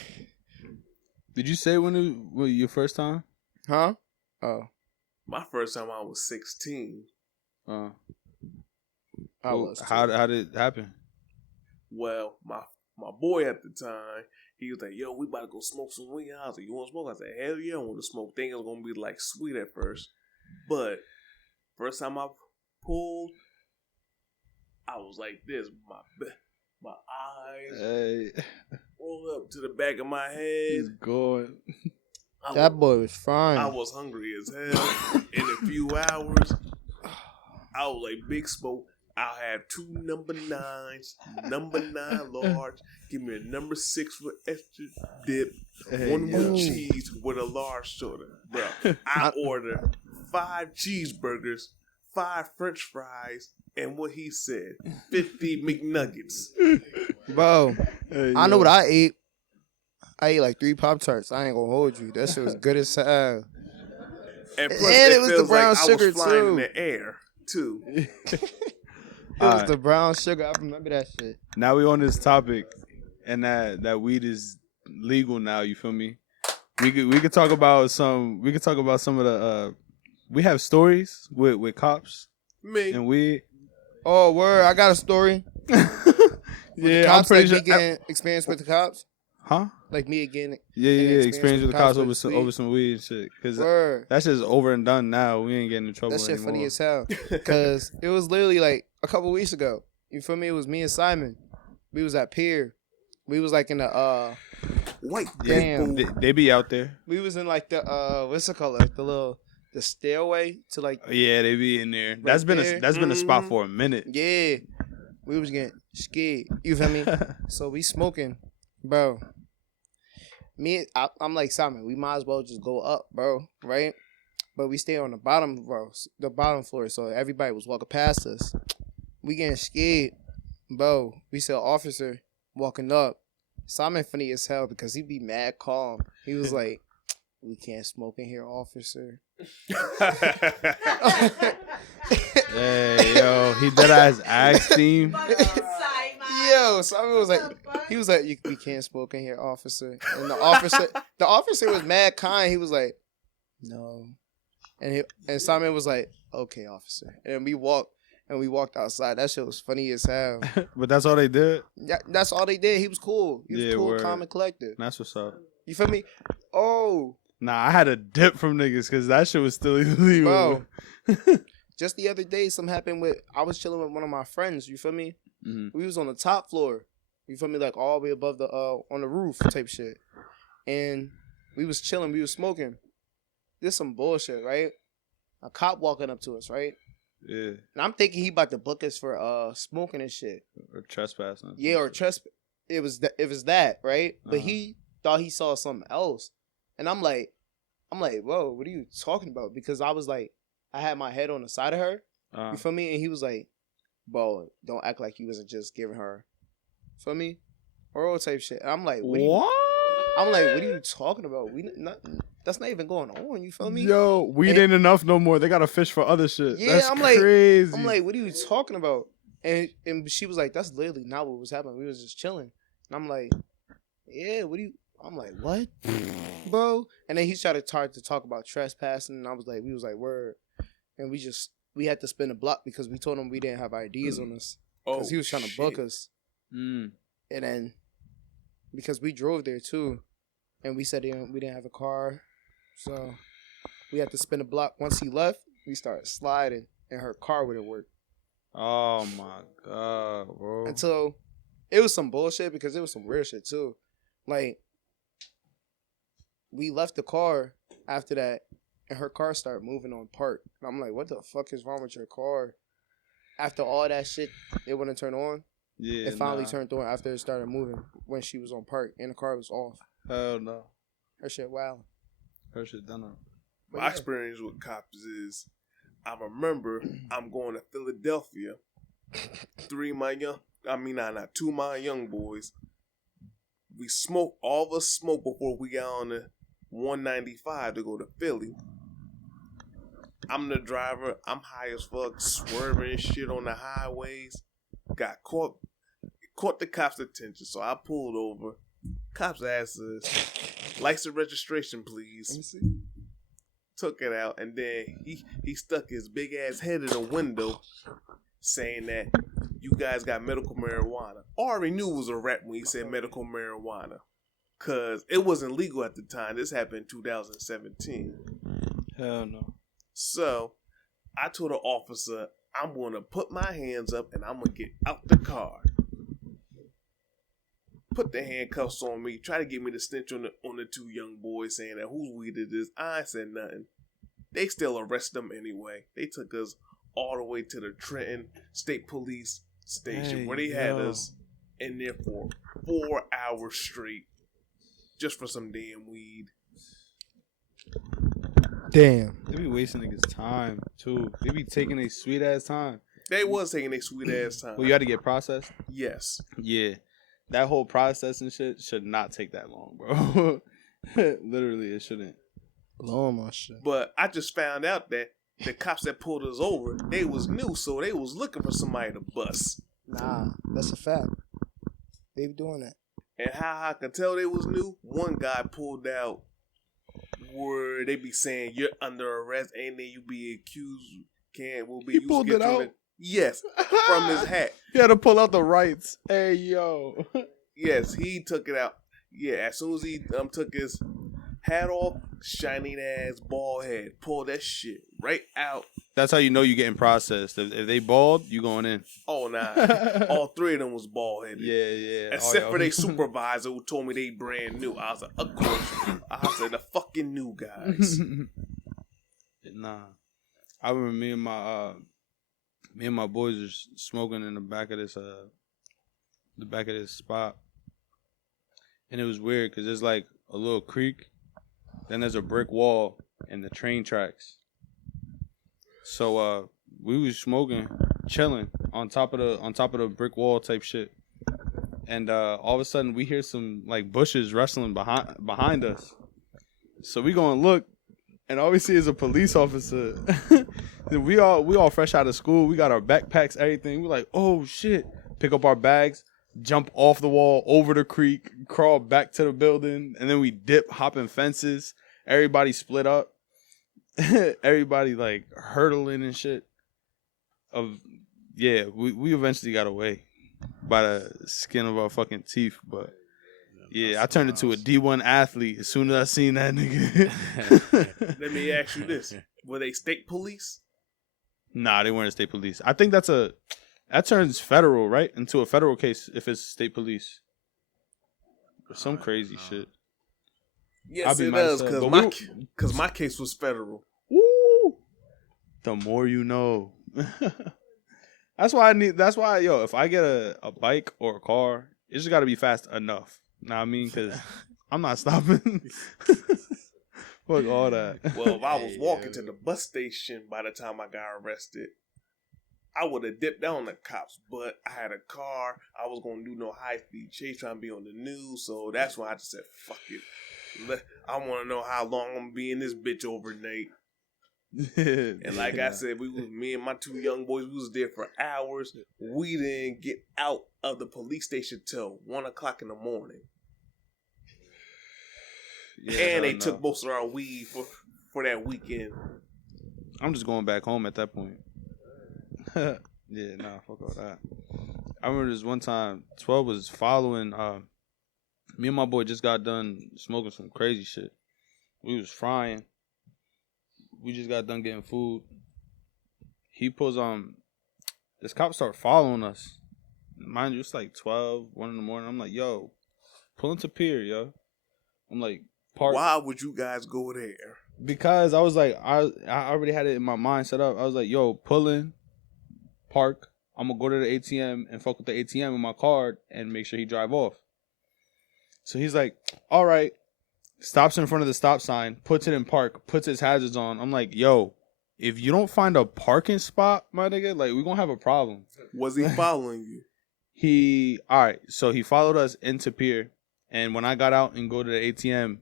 Did you say when it was your first time? Huh? Oh. My first time I was 16. I Well, was. how did it happen? Well, my boy at the time, he was like, yo, we about to go smoke some weed. I was like, you want to smoke? I said, hell yeah, I want to smoke. Think it was going to be like sweet at first. But first time I pulled, I was like this. My eyes Hey, rolled up to the back of my he's head. going. That boy was fine. I was hungry as hell. In a few hours, I was like, Big Smoke, I'll have 2 number 9s, number 9 large. Give me a number 6 with extra dip, Hey, 1 yo. with cheese with a large soda. Bro, I order 5 cheeseburgers, 5 French fries, and what he said, 50 McNuggets. Bro, Hey, I know yo. what I ate. I ate like 3 Pop-Tarts. I ain't gonna hold you. That shit was good as hell. And plus, And it was the feels brown like I sugar, was flying too. in the air, too. It was Alright. the brown sugar. I remember that shit. Now we on this topic, and that weed is legal now. You feel me? We could talk about some. We could talk about some of the. We have stories with cops Me. and weed. Oh, word. I got a story. Yeah, The I'm cops, pretty like, sure. me getting experience with the cops. Huh? Like me again. Yeah, experience with the cops over with some weed. weed and shit. Cause Word. that's just over and done now. We ain't getting in trouble That shit anymore. funny as hell. Because it was literally like a couple weeks ago. You feel me? It was me and Simon. We was at Pier. We was like in the White Damn. people. They be out there. we was in like the what's it called? Like the stairway to like Yeah, they be in there. That's been there. a spot for a minute. yeah. We was getting scared. You feel me? So we smoking, bro. I'm like Simon. We might as well just go up, bro. Right? But we stay on the bottom, bro. The bottom floor. So everybody was walking past us. We getting scared, bro. We saw an officer walking up. Simon funny as hell because he be mad calm. He was like, "We can't smoke in here, officer." Hey, yo, he dead ass axe team. Yo, Simon was like, we can't smoke in here, officer. And the officer was mad kind. He was like, no. And Simon was like, okay, officer. And we walked outside. That shit was funny as hell. But that's all they did. Yeah, that's all they did. He was cool. He was Yeah, cool, word. calm, and collected. That's what's up. You feel me? Oh, Nah, I had a dip from niggas because that shit was still illegal. bro. Just the other day, something happened I was chilling with one of my friends. You feel me? Mhm. We was on the top floor. You feel me? Like all the way above the on the roof type shit. And we was chilling. We was smoking. This some bullshit, right? A cop walking up to us, right? Yeah, And I'm thinking he about to book us for smoking and shit. or trespassing. Yeah, or trespass. It was that, right? But Uh-huh. he thought he saw something else. And I'm like, whoa, what are you talking about? Because I was like, I had my head on the side of her. You feel me? And he was like, bro, don't act like you wasn't just giving her, for me, oral type shit. And I'm like, what? I'm like, what are you talking about? That's not even going on. You feel me? Yo, weed ain't enough no more. They got to fish for other shit. Yeah, that's I'm crazy. I'm like, what are you talking about? And she was like, that's literally not what was happening. We was just chilling. And I'm like, yeah, I'm like, what, bro? And then he tried to talk about trespassing, and we was like, word. And we had to spin a block because we told him we didn't have IDs on us because he was trying to book us. And then because we drove there too, and we said we didn't have a car, so we had to spin a block. Once he left, we started sliding, and her car wouldn't work. Oh my god, bro! Until it was some bullshit because it was some weird shit too. Like, we left the car after that, and her car started moving on park. And I'm like, what the fuck is wrong with your car? After all that shit, it wouldn't turn on. Yeah, it finally turned on after it started moving when she was on park and the car was off. Hell no. Her shit wild. Her shit done up. My experience with cops is, I remember I'm going to Philadelphia. Two of my young boys. We smoked, all of us smoked before we got on the 195 to go to Philly. I'm the driver. I'm high as fuck, swerving and shit on the highways. Got caught the cops' attention, so I pulled over. Cops asked us, license registration, please. Let me see. Took it out, and then he stuck his big ass head in the window, saying that you guys got medical marijuana. I already knew it was a rap when he said medical marijuana, cause it wasn't legal at the time. This happened in 2017. Hell no. So I told the officer, I'm gonna put my hands up and I'm gonna get out the car. Put the handcuffs on me, try to get me to snitch on the two young boys, saying that whose weed it is. I ain't said nothing. They still arrest them anyway. They took us all the way to the Trenton State Police Station, where they had us in there for 4 hours straight, just for some damn weed. Damn. They be wasting niggas' time too. They be taking a sweet ass time. They was taking a sweet ass time. Well, you had to get processed. Yes. Yeah, that whole process and shit should not take that long, bro. Literally, it shouldn't. Blowing my shit. But I just found out that the cops that pulled us over, they was new, so they was looking for somebody to bust. Nah, that's a fact. They be doing that. And how I could tell they was new, one guy pulled out where they be saying you're under arrest, and then you be accused, will be. He pulled it out. Yes, from his hat. He had to pull out the rights. Hey yo. Yes, he took it out. Yeah, as soon as he took his hat off, shining ass bald head, pulled that shit right out. That's how you know you getting processed. If they bald, you going in. Oh nah, all three of them was bald headed. Yeah. Except for their supervisor who told me they brand new. I was like, of course. I said the fucking new guys. Nah, I remember me and my boys was smoking in the back of this spot, and it was weird because there's like a little creek, then there's a brick wall and the train tracks. So we was smoking, chilling on top of the brick wall type shit, and all of a sudden we hear some like bushes rustling behind us. So we go and look, and all we see is a police officer. we all fresh out of school. We got our backpacks, everything. We're like, oh shit! Pick up our bags, jump off the wall, over the creek, crawl back to the building, and then we dip, hopping fences. Everybody split up. Everybody like hurdling and shit. We eventually got away by the skin of our fucking teeth, but yeah, I turned into a D1 athlete as soon as I seen that nigga. Let me ask you this: were they state police? Nah, they weren't state police. I think that turns federal, right? Into a federal case if it's state police. Or some crazy shit. Yes, it does, because my case was federal. Woo! The more you know. That's why, if I get a bike or a car, it just got to be fast enough. Know what I mean? Because I'm not stopping. Fuck all that. Well, if I was walking to the bus station by the time I got arrested, I would have dipped down the cops, but I had a car. I was gonna do no high speed chase, trying to be on the news. So that's why I just said, "Fuck it." I want to know how long I'm gonna be in this bitch overnight. And like I said, me and my 2 young boys, we was there for hours. We didn't get out of the police station till 1:00 in the morning. Yeah, and they took most of our weed for that weekend. I'm just going back home at that point. Yeah, nah, fuck all that. I remember this one time, 12 was following. Me and my boy just got done smoking some crazy shit. We was frying. We just got done getting food. He pulls this cop start following us. Mind you, it's like 12, 1 in the morning. I'm like, yo, pull into Pier, yo. I'm like, park. Why would you guys go there? Because I was like, I already had it in my mind set up. I was like, yo, pull in, park. I'm going to go to the ATM and fuck with the ATM with my card and make sure he drive off. So he's like, all right. Stops in front of the stop sign, puts it in park, puts his hazards on. I'm like, yo, if you don't find a parking spot, my nigga, like, we're going to have a problem. Was he following you? All right, so he followed us into Pier. And when I got out and go to the ATM,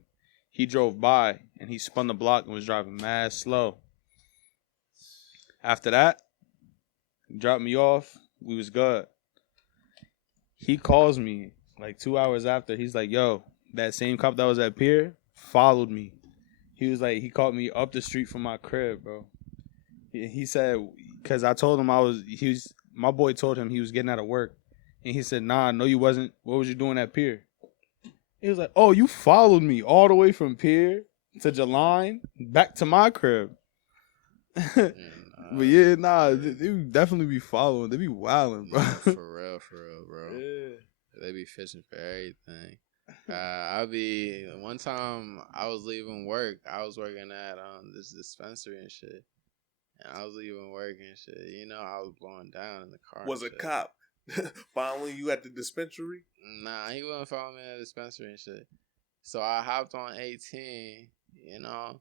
he drove by and he spun the block and was driving mad slow. After that, he dropped me off. We was good. He calls me like 2 hours after. He's like, yo, that same cop that was at Pier followed me. He was like, he caught me up the street from my crib, bro. He said, because I told him my boy told him he was getting out of work. And he said, nah, no, you wasn't. What was you doing at Pier? He was like, oh, you followed me all the way from Pier to Jaline back to my crib. But yeah, nah, they definitely be following. They be wilding, bro. For real, bro. Yeah. They be fishing for everything. One time I was leaving work. I was working at this dispensary and shit. And I was leaving work and shit. You know, I was blowing down in the car. Was a cop following you at the dispensary? Nah, he wasn't following me at the dispensary and shit. So I hopped on 18, you know.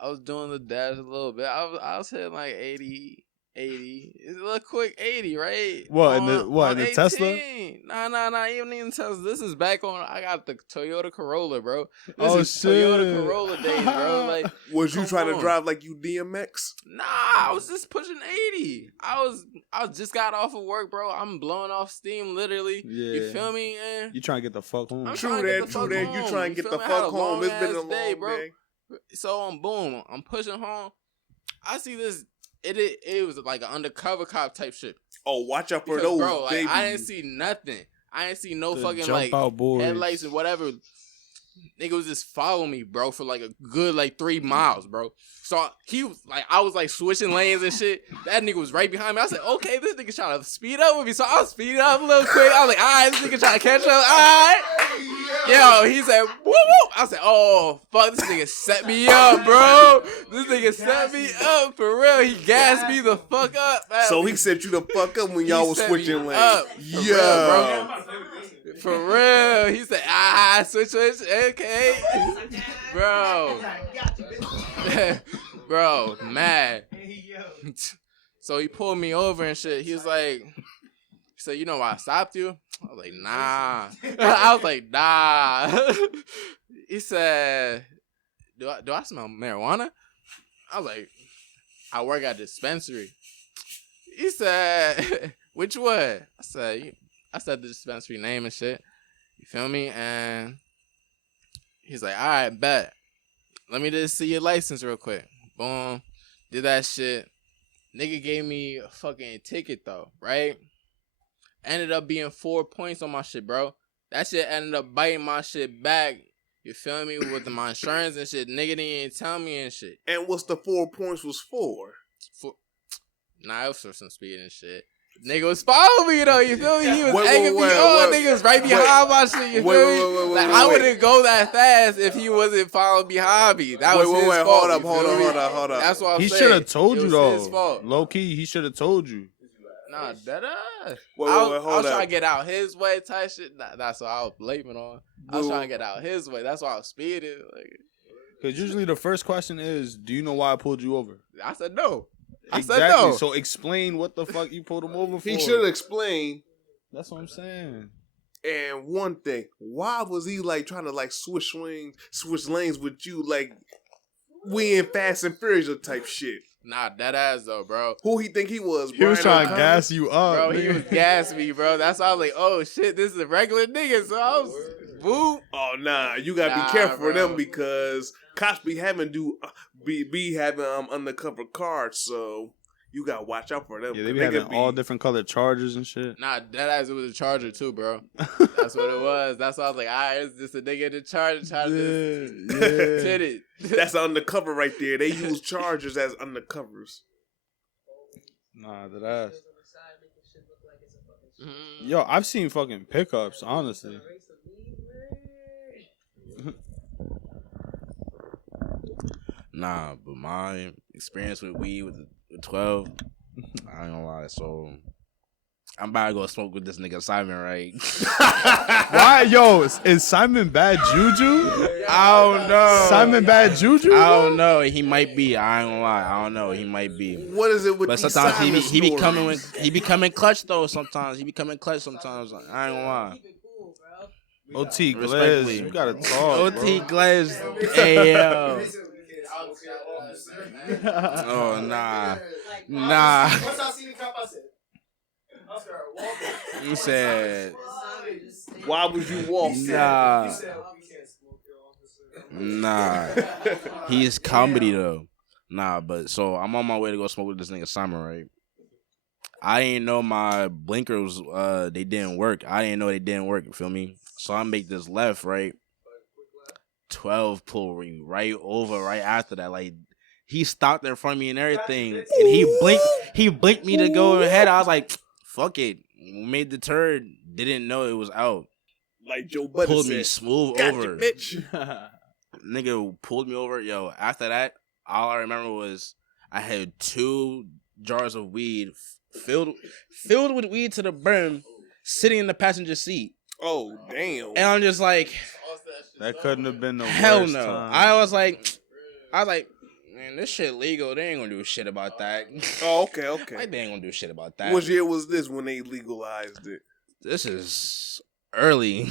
I was doing the dash a little bit. I was hitting like 80. It's a little quick 80, right? What, in the Tesla? Nah, even in the Tesla. This is back on, I got the Toyota Corolla, bro. This is shit. Toyota Corolla days, bro. Like, was you trying to drive like you DMX? Nah, I was just pushing 80. I just got off of work, bro. I'm blowing off steam, literally. Yeah. You feel me? You trying to get the fuck home. True that. You trying to get the fuck home. It's been a long day, bro. So, boom, I'm pushing home. I see this. It was like an undercover cop type shit. Oh, watch out for those, bro. Like, baby. I didn't see nothing. I didn't see no fucking like boys. Headlights and whatever. Nigga was just following me, bro, for like a good like 3 miles, bro. So he was like, I was like switching lanes and shit. That nigga was right behind me. I said, okay, this nigga trying to speed up with me. So I was speeding up a little quick. I was like, all right, this nigga trying to catch up. All right. Yo, he said, whoop, whoop. I said, oh, fuck, this nigga set me up, bro. This nigga set me up for real. He gassed me the fuck up. So he set you the fuck up when y'all was switching lanes. Yeah. For real. He said, switch, okay. Bro. Bro, mad. So he pulled me over and shit. He was like, he said, you know why I stopped you? I was like, nah. I was like, nah. He said, do I smell marijuana? I was like, I work at a dispensary. He said, which one? I said the dispensary name and shit. You feel me? And he's like, all right, bet. Let me just see your license real quick. Boom. Did that shit. Nigga gave me a fucking ticket though, right? Ended up being 4 points on my shit, bro. That shit ended up biting my shit back. You feel me? With my insurance and shit. Nigga didn't even tell me and shit. And what's the 4 points was for? Nah, it was for some speed and shit. Nigga was following me though, you feel me? He was egging me on. Nigga was right behind my shit, you feel me? Like, I wouldn't go that fast if he wasn't following behind me. That was his fault. Hold up. That's what I'm saying. He should have told you though. His fault. Low key, he should have told you. Nah, that I hold was up. trying to get out his way type shit. That's what I was blaming on. I was trying to get out his way. That's why I was speeding. Like, because usually the first question is, do you know why I pulled you over? I said no. I said Exactly. no. So explain what the fuck you pulled him over for. He should have explained. That's what I'm saying. And one thing, why was he like trying to like switch lanes with you? Like we in Fast and Furious type shit. Nah, that ass though, bro. Who he think he was? He was Brian trying to O'Connor? gas you up. Bro, he was gassing me, bro. That's why I was like, oh shit, this is a regular nigga. So I was, whoop. Oh nah, you gotta Nah, be careful for bro. them because cops be having undercover cards, so you gotta watch out for them. Yeah, they be having all different colored chargers and shit. Nah, that ass, it was a charger too, bro. That's what it was. That's why I was like, alright, it's just a nigga in the charger trying to just hit it. That's undercover right there. They use chargers as undercovers. Nah, that ass. Mm. Yo, I've seen fucking pickups, honestly. Nah, but my experience with weed with 12, I ain't gonna lie. So I'm about to go smoke with this nigga Simon, right? Why, yo, is Simon bad juju? I don't know. Simon bad juju? I don't know. He might be. I ain't gonna lie. I don't know. He might be. What is it with But these sometimes Simon he be coming stories? he be coming clutch though. Sometimes he be coming clutch. Sometimes I ain't gonna lie. OT Glaz, Respectfully. you gotta talk. OT Glaz, hey yo. Oh nah. Once I see the cup, I said, Oscar, walk. You said Why would you walk? nah. He said, we can't smoke, yo. Nah. He's comedy though. Nah, but so I'm on my way to go smoke with this nigga Simon, right? I didn't know my blinkers they didn't work. I didn't know they didn't work, you feel me? So I make this left, right? 12 pull me right over right after that. Like he stopped there in front of me and everything. And he blinked me to go ahead. I was like, fuck it. Made the turn. Didn't know it was out. Like Joe Budden Pulled said, me smooth "Gotcha, over. bitch." Nigga pulled me over. Yo, after that, all I remember was I had 2 jars of weed filled with weed to the brim, sitting in the passenger seat. Oh damn! And I'm just like, That couldn't have been the hell worst no. time. I was like, man, this shit legal. They ain't gonna do shit about that. Oh, okay. Like, they ain't gonna do shit about that. What year was this when they legalized it? This is early.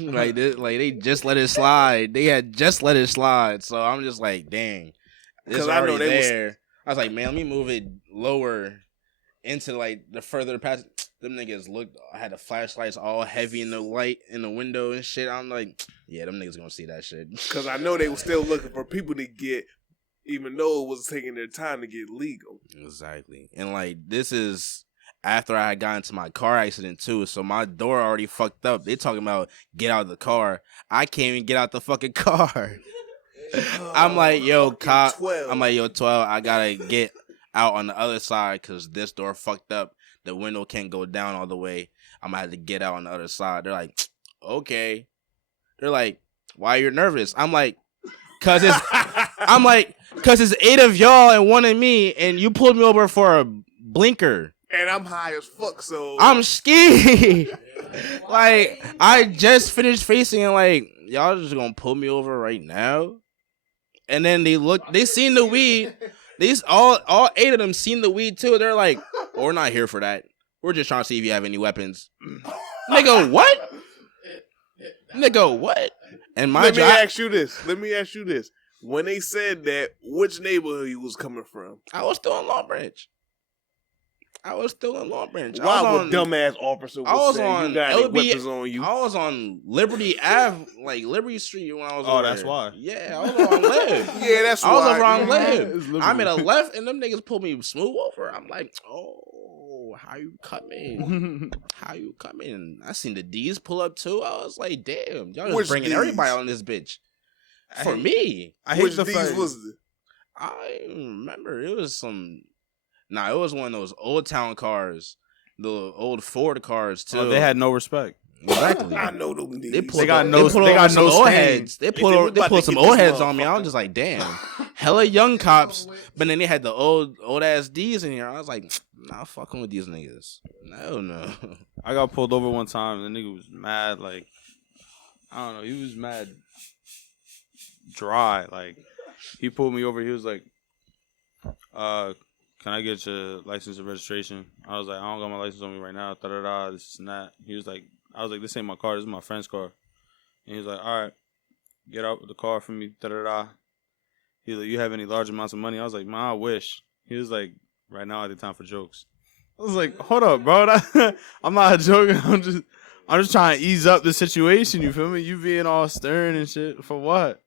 Like they just let it slide. They had just let it slide. So I'm just like, dang. This 'Cause is I know already they was- there. I was like, man, let me move it lower into like the further past. Them niggas looked. I had the flashlights all heavy in the light in the window and shit. I'm like, yeah, them niggas gonna see that shit. Because I know they were still looking for people to get, even though it was taking their time to get legal. Exactly. And like this is after I had gotten into my car accident too, so my door already fucked up. They talking about get out of the car. I can't even get out the fucking car. I'm like, yo, Fucking cop. 12. I'm like, yo, 12. I gotta get out on the other side because this door fucked up. The window can't go down all the way. I'm gonna have to get out on the other side. They're like, okay. They're like, why you're nervous? I'm like, cause it's cause it's 8 of y'all and 1 of me, and you pulled me over for a blinker. And I'm high as fuck, so I'm scared. Like, I just finished facing and like, y'all just gonna pull me over right now? And then they seen the weed. These all 8 of them seen the weed too. They're like, we're not here for that. We're just trying to see if you have any weapons. Nigga, what? Nigga, what? And Let me ask you this. When they said that, which neighborhood you was coming from? I was still in Long Branch. Why I would was dumbass officer I was say on you got any LB weapons on you? I was on Liberty Ave, like Liberty Street when I was Oh, over that's there. why. Yeah, I was on Live. Yeah, that's I was why. over on It's Live. Liberty. I made a left and them niggas pulled me smooth over. I'm like, oh, how you coming? How you coming? I seen the D's pull up too. I was like, damn, y'all just Which bringing D's? everybody on this bitch. For me. I hate Which the these fact. was it? I remember it was it was one of those old town cars, the old Ford cars too. Oh, they had no respect. exactly. I know them D's. They pulled They got up- no- pulled they over got some no old stain. heads. They They said, "We pulled about to some get old this heads on me. I motherfucker." was just like, damn, hella young cops. But then they had the old ass D's in here. I was like, nah, fucking with these niggas. No. I got pulled over one time. The nigga was mad. Like, I don't know. He was mad dry. Like, he pulled me over. He was like, can I get your license and registration? I was like, I don't got my license on me right now. Da-da-da, this and that. He was like, I was like, this ain't my car. This is my friend's car. And he was like, all right, get out of the car for me. Da-da-da. He was like, you have any large amounts of money? I was like, man, I wish. He was like, right now I had time for jokes. I was like, hold up, bro. I'm not joking. I'm just trying to ease up the situation. You feel me? You being all stern and shit. For what?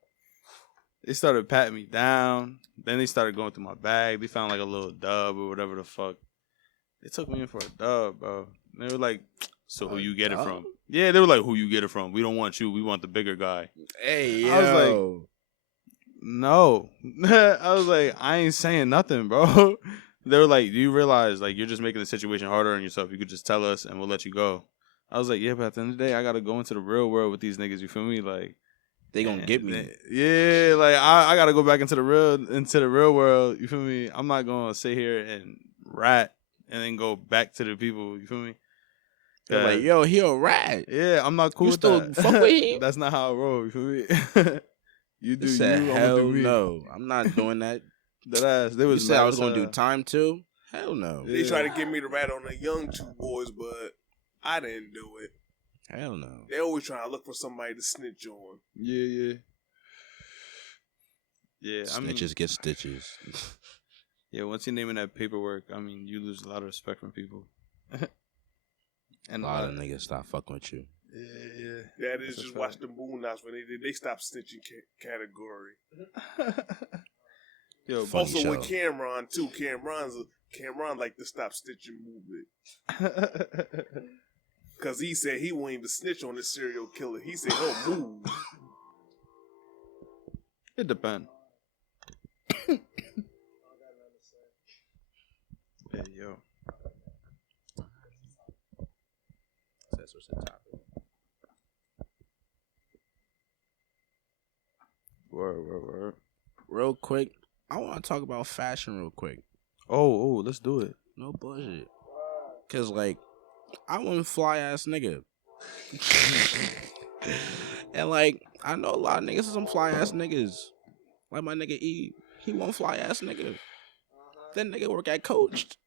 They started patting me down. Then they started going through my bag. They found like a little dub or whatever the fuck. They took me in for a dub, bro. And they were like, so who you get it from? Yeah, they were like, who you get it from? We don't want you. We want the bigger guy. Hey, yo. I was like, no. I was like, I ain't saying nothing, bro. They were like, do you realize like you're just making the situation harder on yourself? You could just tell us and we'll let you go. I was like, yeah, but at the end of the day, I got to go into the real world with these niggas. You feel me? Like, they gonna get me. Yeah, like I got to go back into the real world. You feel me? I'm not going to sit here and rat and then go back to the people. You feel me? They're like, yo, he a rat. Yeah, I'm not cool you with still that. Fuck with him? That's not how I roll. You feel me? You do said, you. hell do me. no. I'm not doing that. That ass. They was you said I was gonna do time too. Hell no. They tried to get me to rat on the young two boys, but I didn't do it. Hell no. They always trying to look for somebody to snitch on. Yeah. Snitches get stitches. Yeah, once you're naming that paperwork, I mean, you lose a lot of respect from people. And a lot of niggas stop fucking with you. Yeah. That is just watch the Boondocks when they stopped snitching category. Yo, also show. with Cameron too. Cameron like to stop snitching movement. Cause he said he won't even snitch on this serial killer. He said he'll move. It depends. Yeah, yo. That's what's the topic. Word. Real quick, I want to talk about fashion real quick. Oh, let's do it. No bullshit. Cause like, I want a fly ass nigga. And like, I know a lot of niggas are some fly ass niggas. Like my nigga E, he one fly ass nigga. That nigga work at Coached.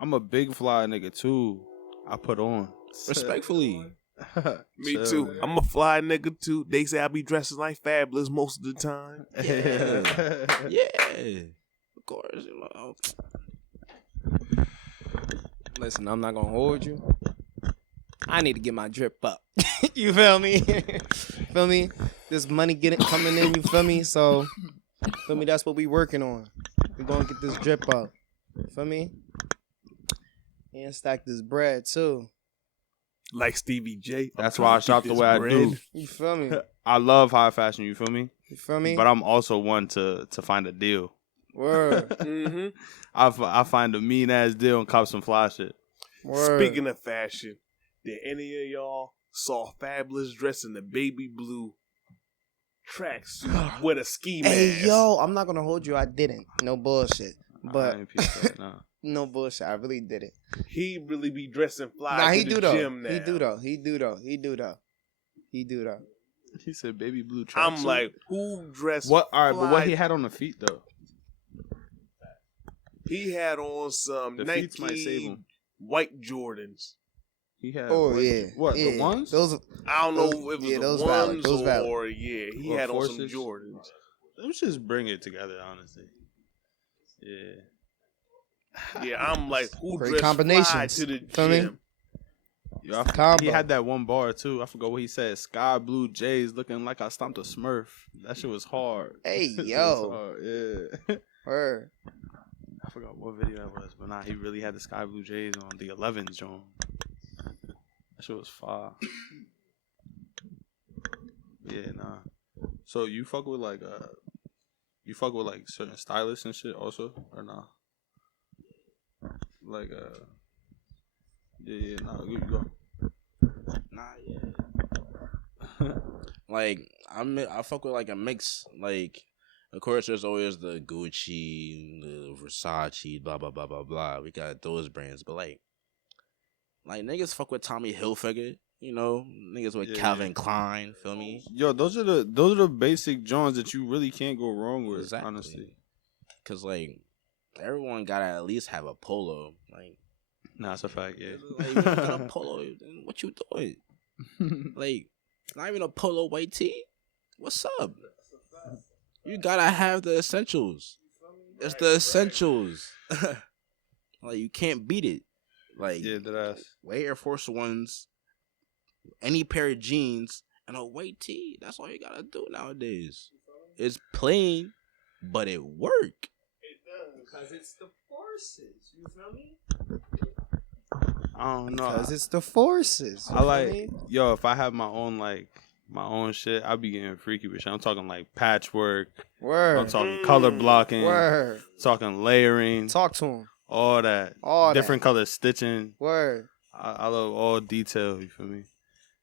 I'm a big fly nigga too. I put on. Respectfully. Me too. I'm a fly nigga too. They say I be dressing like Fabulous most of the time. Yeah. Yeah. Of course, you know. Listen, I'm not gonna hold you. I need to get my drip up. You feel me? Feel me? This money coming in, you feel me? So, feel me? That's what we working on. We gonna get this drip up. Feel me? And stack this bread too. Like Stevie J. That's why I shop the way I do. You feel me? I love high fashion, you feel me? You feel me? But I'm also one to find a deal. Word. Mm-hmm. I find a mean ass deal and cop some fly shit. Word. Speaking of fashion, did any of y'all saw Fabulous dressed in the baby blue tracksuit with a ski mask? Hey yo, I'm not gonna hold you. I didn't. No bullshit. But I ain't pieced that, nah. no bullshit. I really did it. He really be dressing fly Nah, to he the do though. gym now. He do though. He said baby blue tracksuit. I'm like, who dressed what? All right, but what fly? he had on the feet though? He had on some The feet might save Nike him. white Jordans. He had. Oh what, yeah. What yeah. the ones? Those. I don't know Those- if it was yeah, the those valid, ones those valid. or he Or had on some forces. Jordans. Let's just bring it together, honestly. Yeah. Yeah, I'm like, who Great dressed fly combinations. to the Feel me? gym? Yo, Combo. he had that one bar too. I forgot what he said. Sky blue J's looking like I stomped a Smurf. That shit was hard. Hey That shit was yo. hard, yeah. Word. I forgot what video that was, but nah, he really had the sky blue J's on the 11s, John. That shit was fire. Yeah, nah. So you fuck with like certain stylists and shit also, or nah? Like yeah, nah, you go. Nah, yeah. Like I fuck with like a mix. Like, of course, there's always the Gucci, the Versace, blah blah blah blah blah. We got those brands, but like niggas fuck with Tommy Hilfiger. You know, niggas with Calvin Klein. Feel me? Yo, those are the basic Johns that you really can't go wrong with. Exactly. Honestly. Cause like everyone gotta at least have a polo. Like, Nah, it's a fact. Yeah. like, if you don't got a polo, then what you doing? Like, not even a polo white tee. What's up? You gotta have the essentials. It's the essentials. Like, you can't beat it. Like, Yeah, that ass. white Air Force Ones, any pair of jeans, and a white tee. That's all you gotta do nowadays. It's plain, but it work. Because it's the forces. You feel me? I don't know. Because it's the forces. I like, yo, if I have my own shit, I'll be getting freaky with shit. I'm talking like patchwork. Word. I'm talking color blocking. Word. Talking layering. Talk to him. All that. All different that. color stitching. Word. I love all detail. You feel me?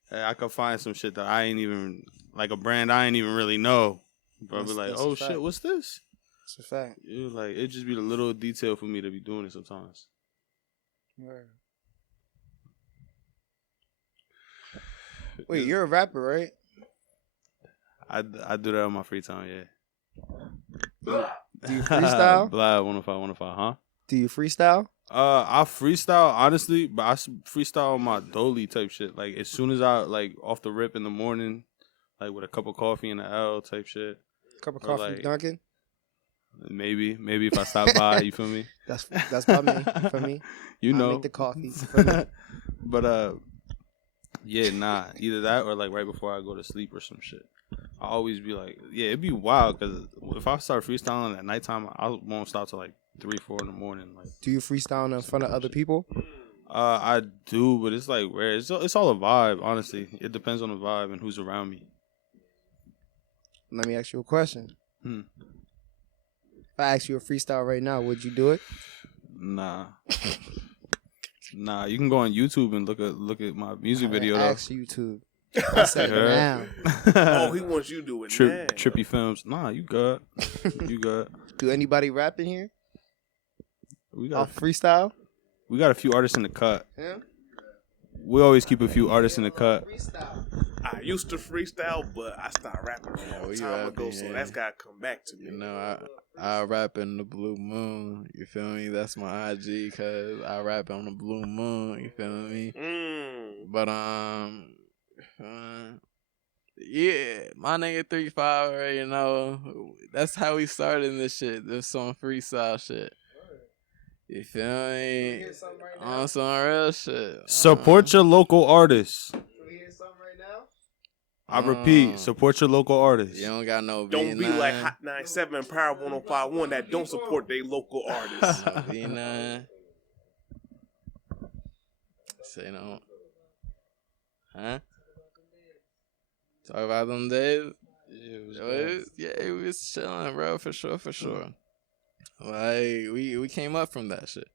Hey, I could find some shit that I ain't even, like a brand I ain't even really know. But I'll be like, oh shit, what's this? It's a fact. Yeah, like it just be the little detail for me to be doing it sometimes. Word. Wait, you're a rapper, right? I do that on my free time, yeah. Do you freestyle? Blou 105, huh? Do you freestyle? I freestyle honestly, but I freestyle on my dolly type shit. Like as soon as I like off the rip in the morning, like with a cup of coffee and an L type shit. Cup of Or coffee, like, Dunkin'? Maybe if I stop by, you feel me? That's by me. For me, You know, I make the coffee. For me. But yeah, nah. Either that or like right before I go to sleep or some shit. I always be like, yeah, it'd be wild because if I start freestyling at nighttime, I won't stop till like 3, 4 in the morning. Like, Do you freestyle in front of other people? I do, but it's like rare. It's all a vibe, honestly. It depends on the vibe and who's around me. Let me ask you a question. Hmm. If I ask you a freestyle right now, would you do it? Nah. Nah, you can go on YouTube and look at my music video though. Ask YouTube. I said now. Oh, he wants you to do it now. Trippy films. Nah, you good. You good. Do anybody rap in here? We Off got freestyle? we got a few artists in the cut. Yeah. We always keep a few artists in the cut. I used to freestyle, but I stopped rapping a long time ago, so that's gotta come back to me. You know, I rap in the Blue Moon. You feel me? That's my IG, cause I rap on the Blue Moon. You feel me? But yeah, my nigga 35 already know. That's how we started in this shit. This some freestyle shit. You feel me? On some real shit. Support your local artists. Can we hear something right now? I repeat, support your local artists. You don't got no Don't be like Hot 97 and Power 105.1 that don't support their local artists. V9. Say no. Huh? Talk about them days? Yeah, we was chilling, bro, for sure. Like, we came up from that shit.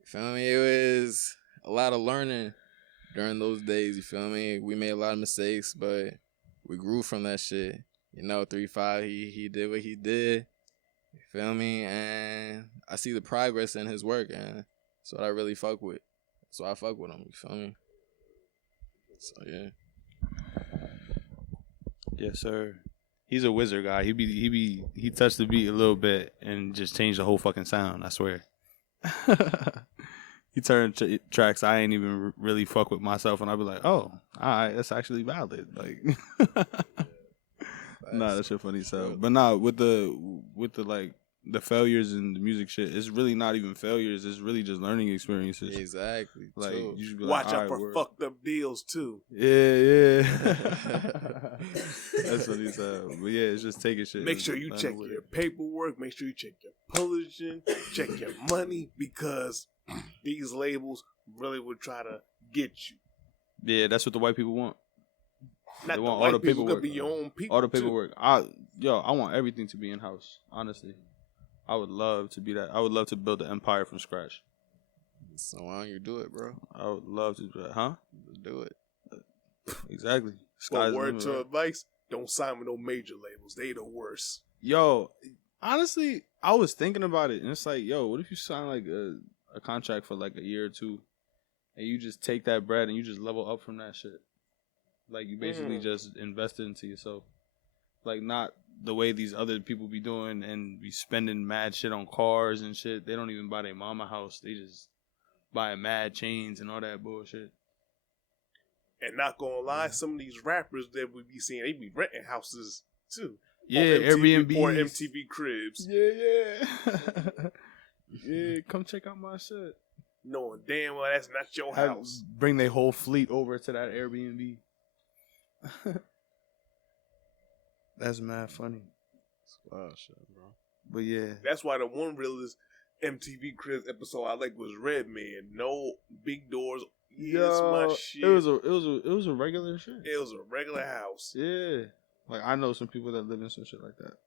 You feel me? It was a lot of learning during those days, you feel me? We made a lot of mistakes, but we grew from that shit. You know, 3-5, he did what he did. You feel me? And I see the progress in his work, and that's what I really fuck with. That's why I fuck with him, you feel me? So, yeah. Yes, sir. He's a wizard guy. He touched the beat a little bit and just changed the whole fucking sound. I swear. He turned tracks I ain't even really fuck with myself, and I'd be like, oh, all right, that's actually valid. Like, nah, that shit funny so. But nah, with the like the failures and the music shit, it's really not even failures. It's really just learning experiences. Exactly. Like, too. you should be Watch like, out for fucked up deals too. Yeah. That's what he said. But yeah, it's just taking shit. Make sure you check your paperwork. Make sure you check your publishing. Check your money, because these labels really would try to get you. Yeah, that's what the white people want. Not they the want white all the people, paperwork. could be your own people. All the paperwork. I want everything to be in house. Honestly, I would love to be that. I would love to build an empire from scratch. So why don't you do it, bro? I would love to do that, huh? Do it. Exactly. Well, word to advice: don't sign with no major labels. They the worst. Yo, honestly, I was thinking about it, and it's like, yo, what if you sign like a contract for like a year or two, and you just take that bread and you just level up from that shit? Like you basically just invest it into yourself. Like not the way these other people be doing and be spending mad shit on cars and shit. They don't even buy their mama house. They just buy mad chains and all that bullshit. And not gonna lie, some of these rappers that we be seeing, they be renting houses too. Yeah, Airbnb or Airbnb. MTV cribs. Yeah. Yeah, come check out my shit. Knowing damn well that's not your house. Bring their whole fleet over to that Airbnb. That's mad funny. Wow, shit, bro. But yeah. That's why the one realest MTV cribs episode I like was Redman. No big doors. Yeah, it's my shit. It was a regular shit. It was a regular house. Yeah. Like I know some people that live in some shit like that.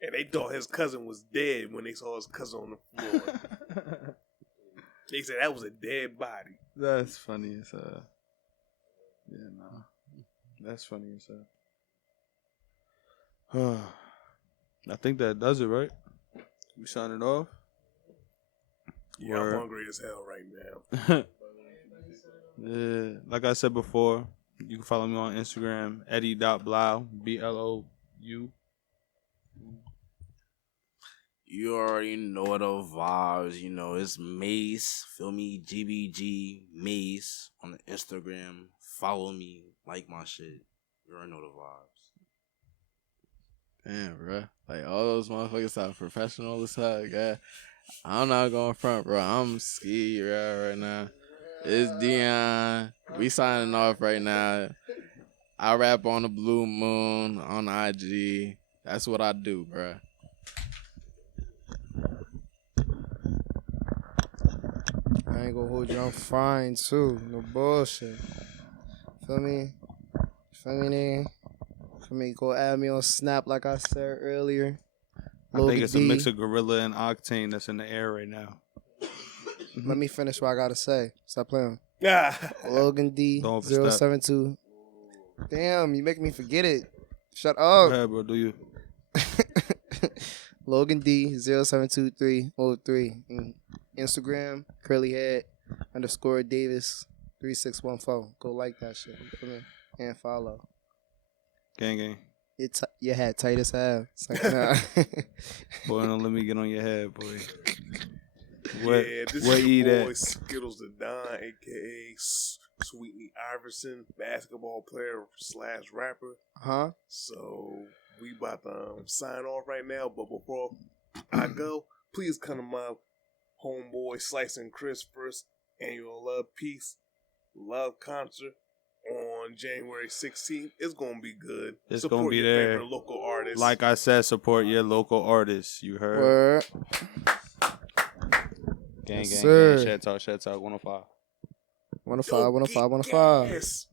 And they thought his cousin was dead when they saw his cousin on the floor. They said that was a dead body. That's funny as hell. Yeah, nah. That's funny as hell. I think that does it, right? We sign it off? Yeah, Word. I'm hungry as hell right now. Yeah, like I said before, you can follow me on Instagram, Eddie.Blou, Blou. You already know the vibes. You know, it's Mace. Feel me? GBG Mace on the Instagram. Follow me. Like my shit. You already know the vibes. Damn, bro. Like, all those motherfuckers sound professional as hell, yeah. I'm not going front, bro. I'm ski right now. It's Deion. We signing off right now. I rap on the Blue Moon on IG. That's what I do, bro. I ain't gonna hold you. I'm fine too. No bullshit. Feel me? Nigga? Feel me? Go add me on Snap like I said earlier. I think it's a mix of Gorilla and Octane that's in the air right now. Let me finish what I gotta say. Stop playing. Yeah. Logan D Don't overstep. 072. Damn, you make me forget it. Shut Go up. ahead, bro. Do you? Logan D 072303. Instagram, curly head _ Davis 3614. Go like that shit. And follow. Gang. Your hat tight as hell. It's like, nah. Boy, don't let me get on your head, boy. This What is eat your boy at? Skittles the Don, a.k.a. Sweetney Iverson, basketball player / rapper. Huh? So we about to sign off right now. But before I go, please come to my homeboy Slice and Chris first annual Love Peace Love concert on January 16th. It's gonna be good. It's Support gonna be your there. favorite local artists. Like I said, support your local artists. You heard? Word. Gang. Yes, sir. Shed talk. 105. 105. Yes.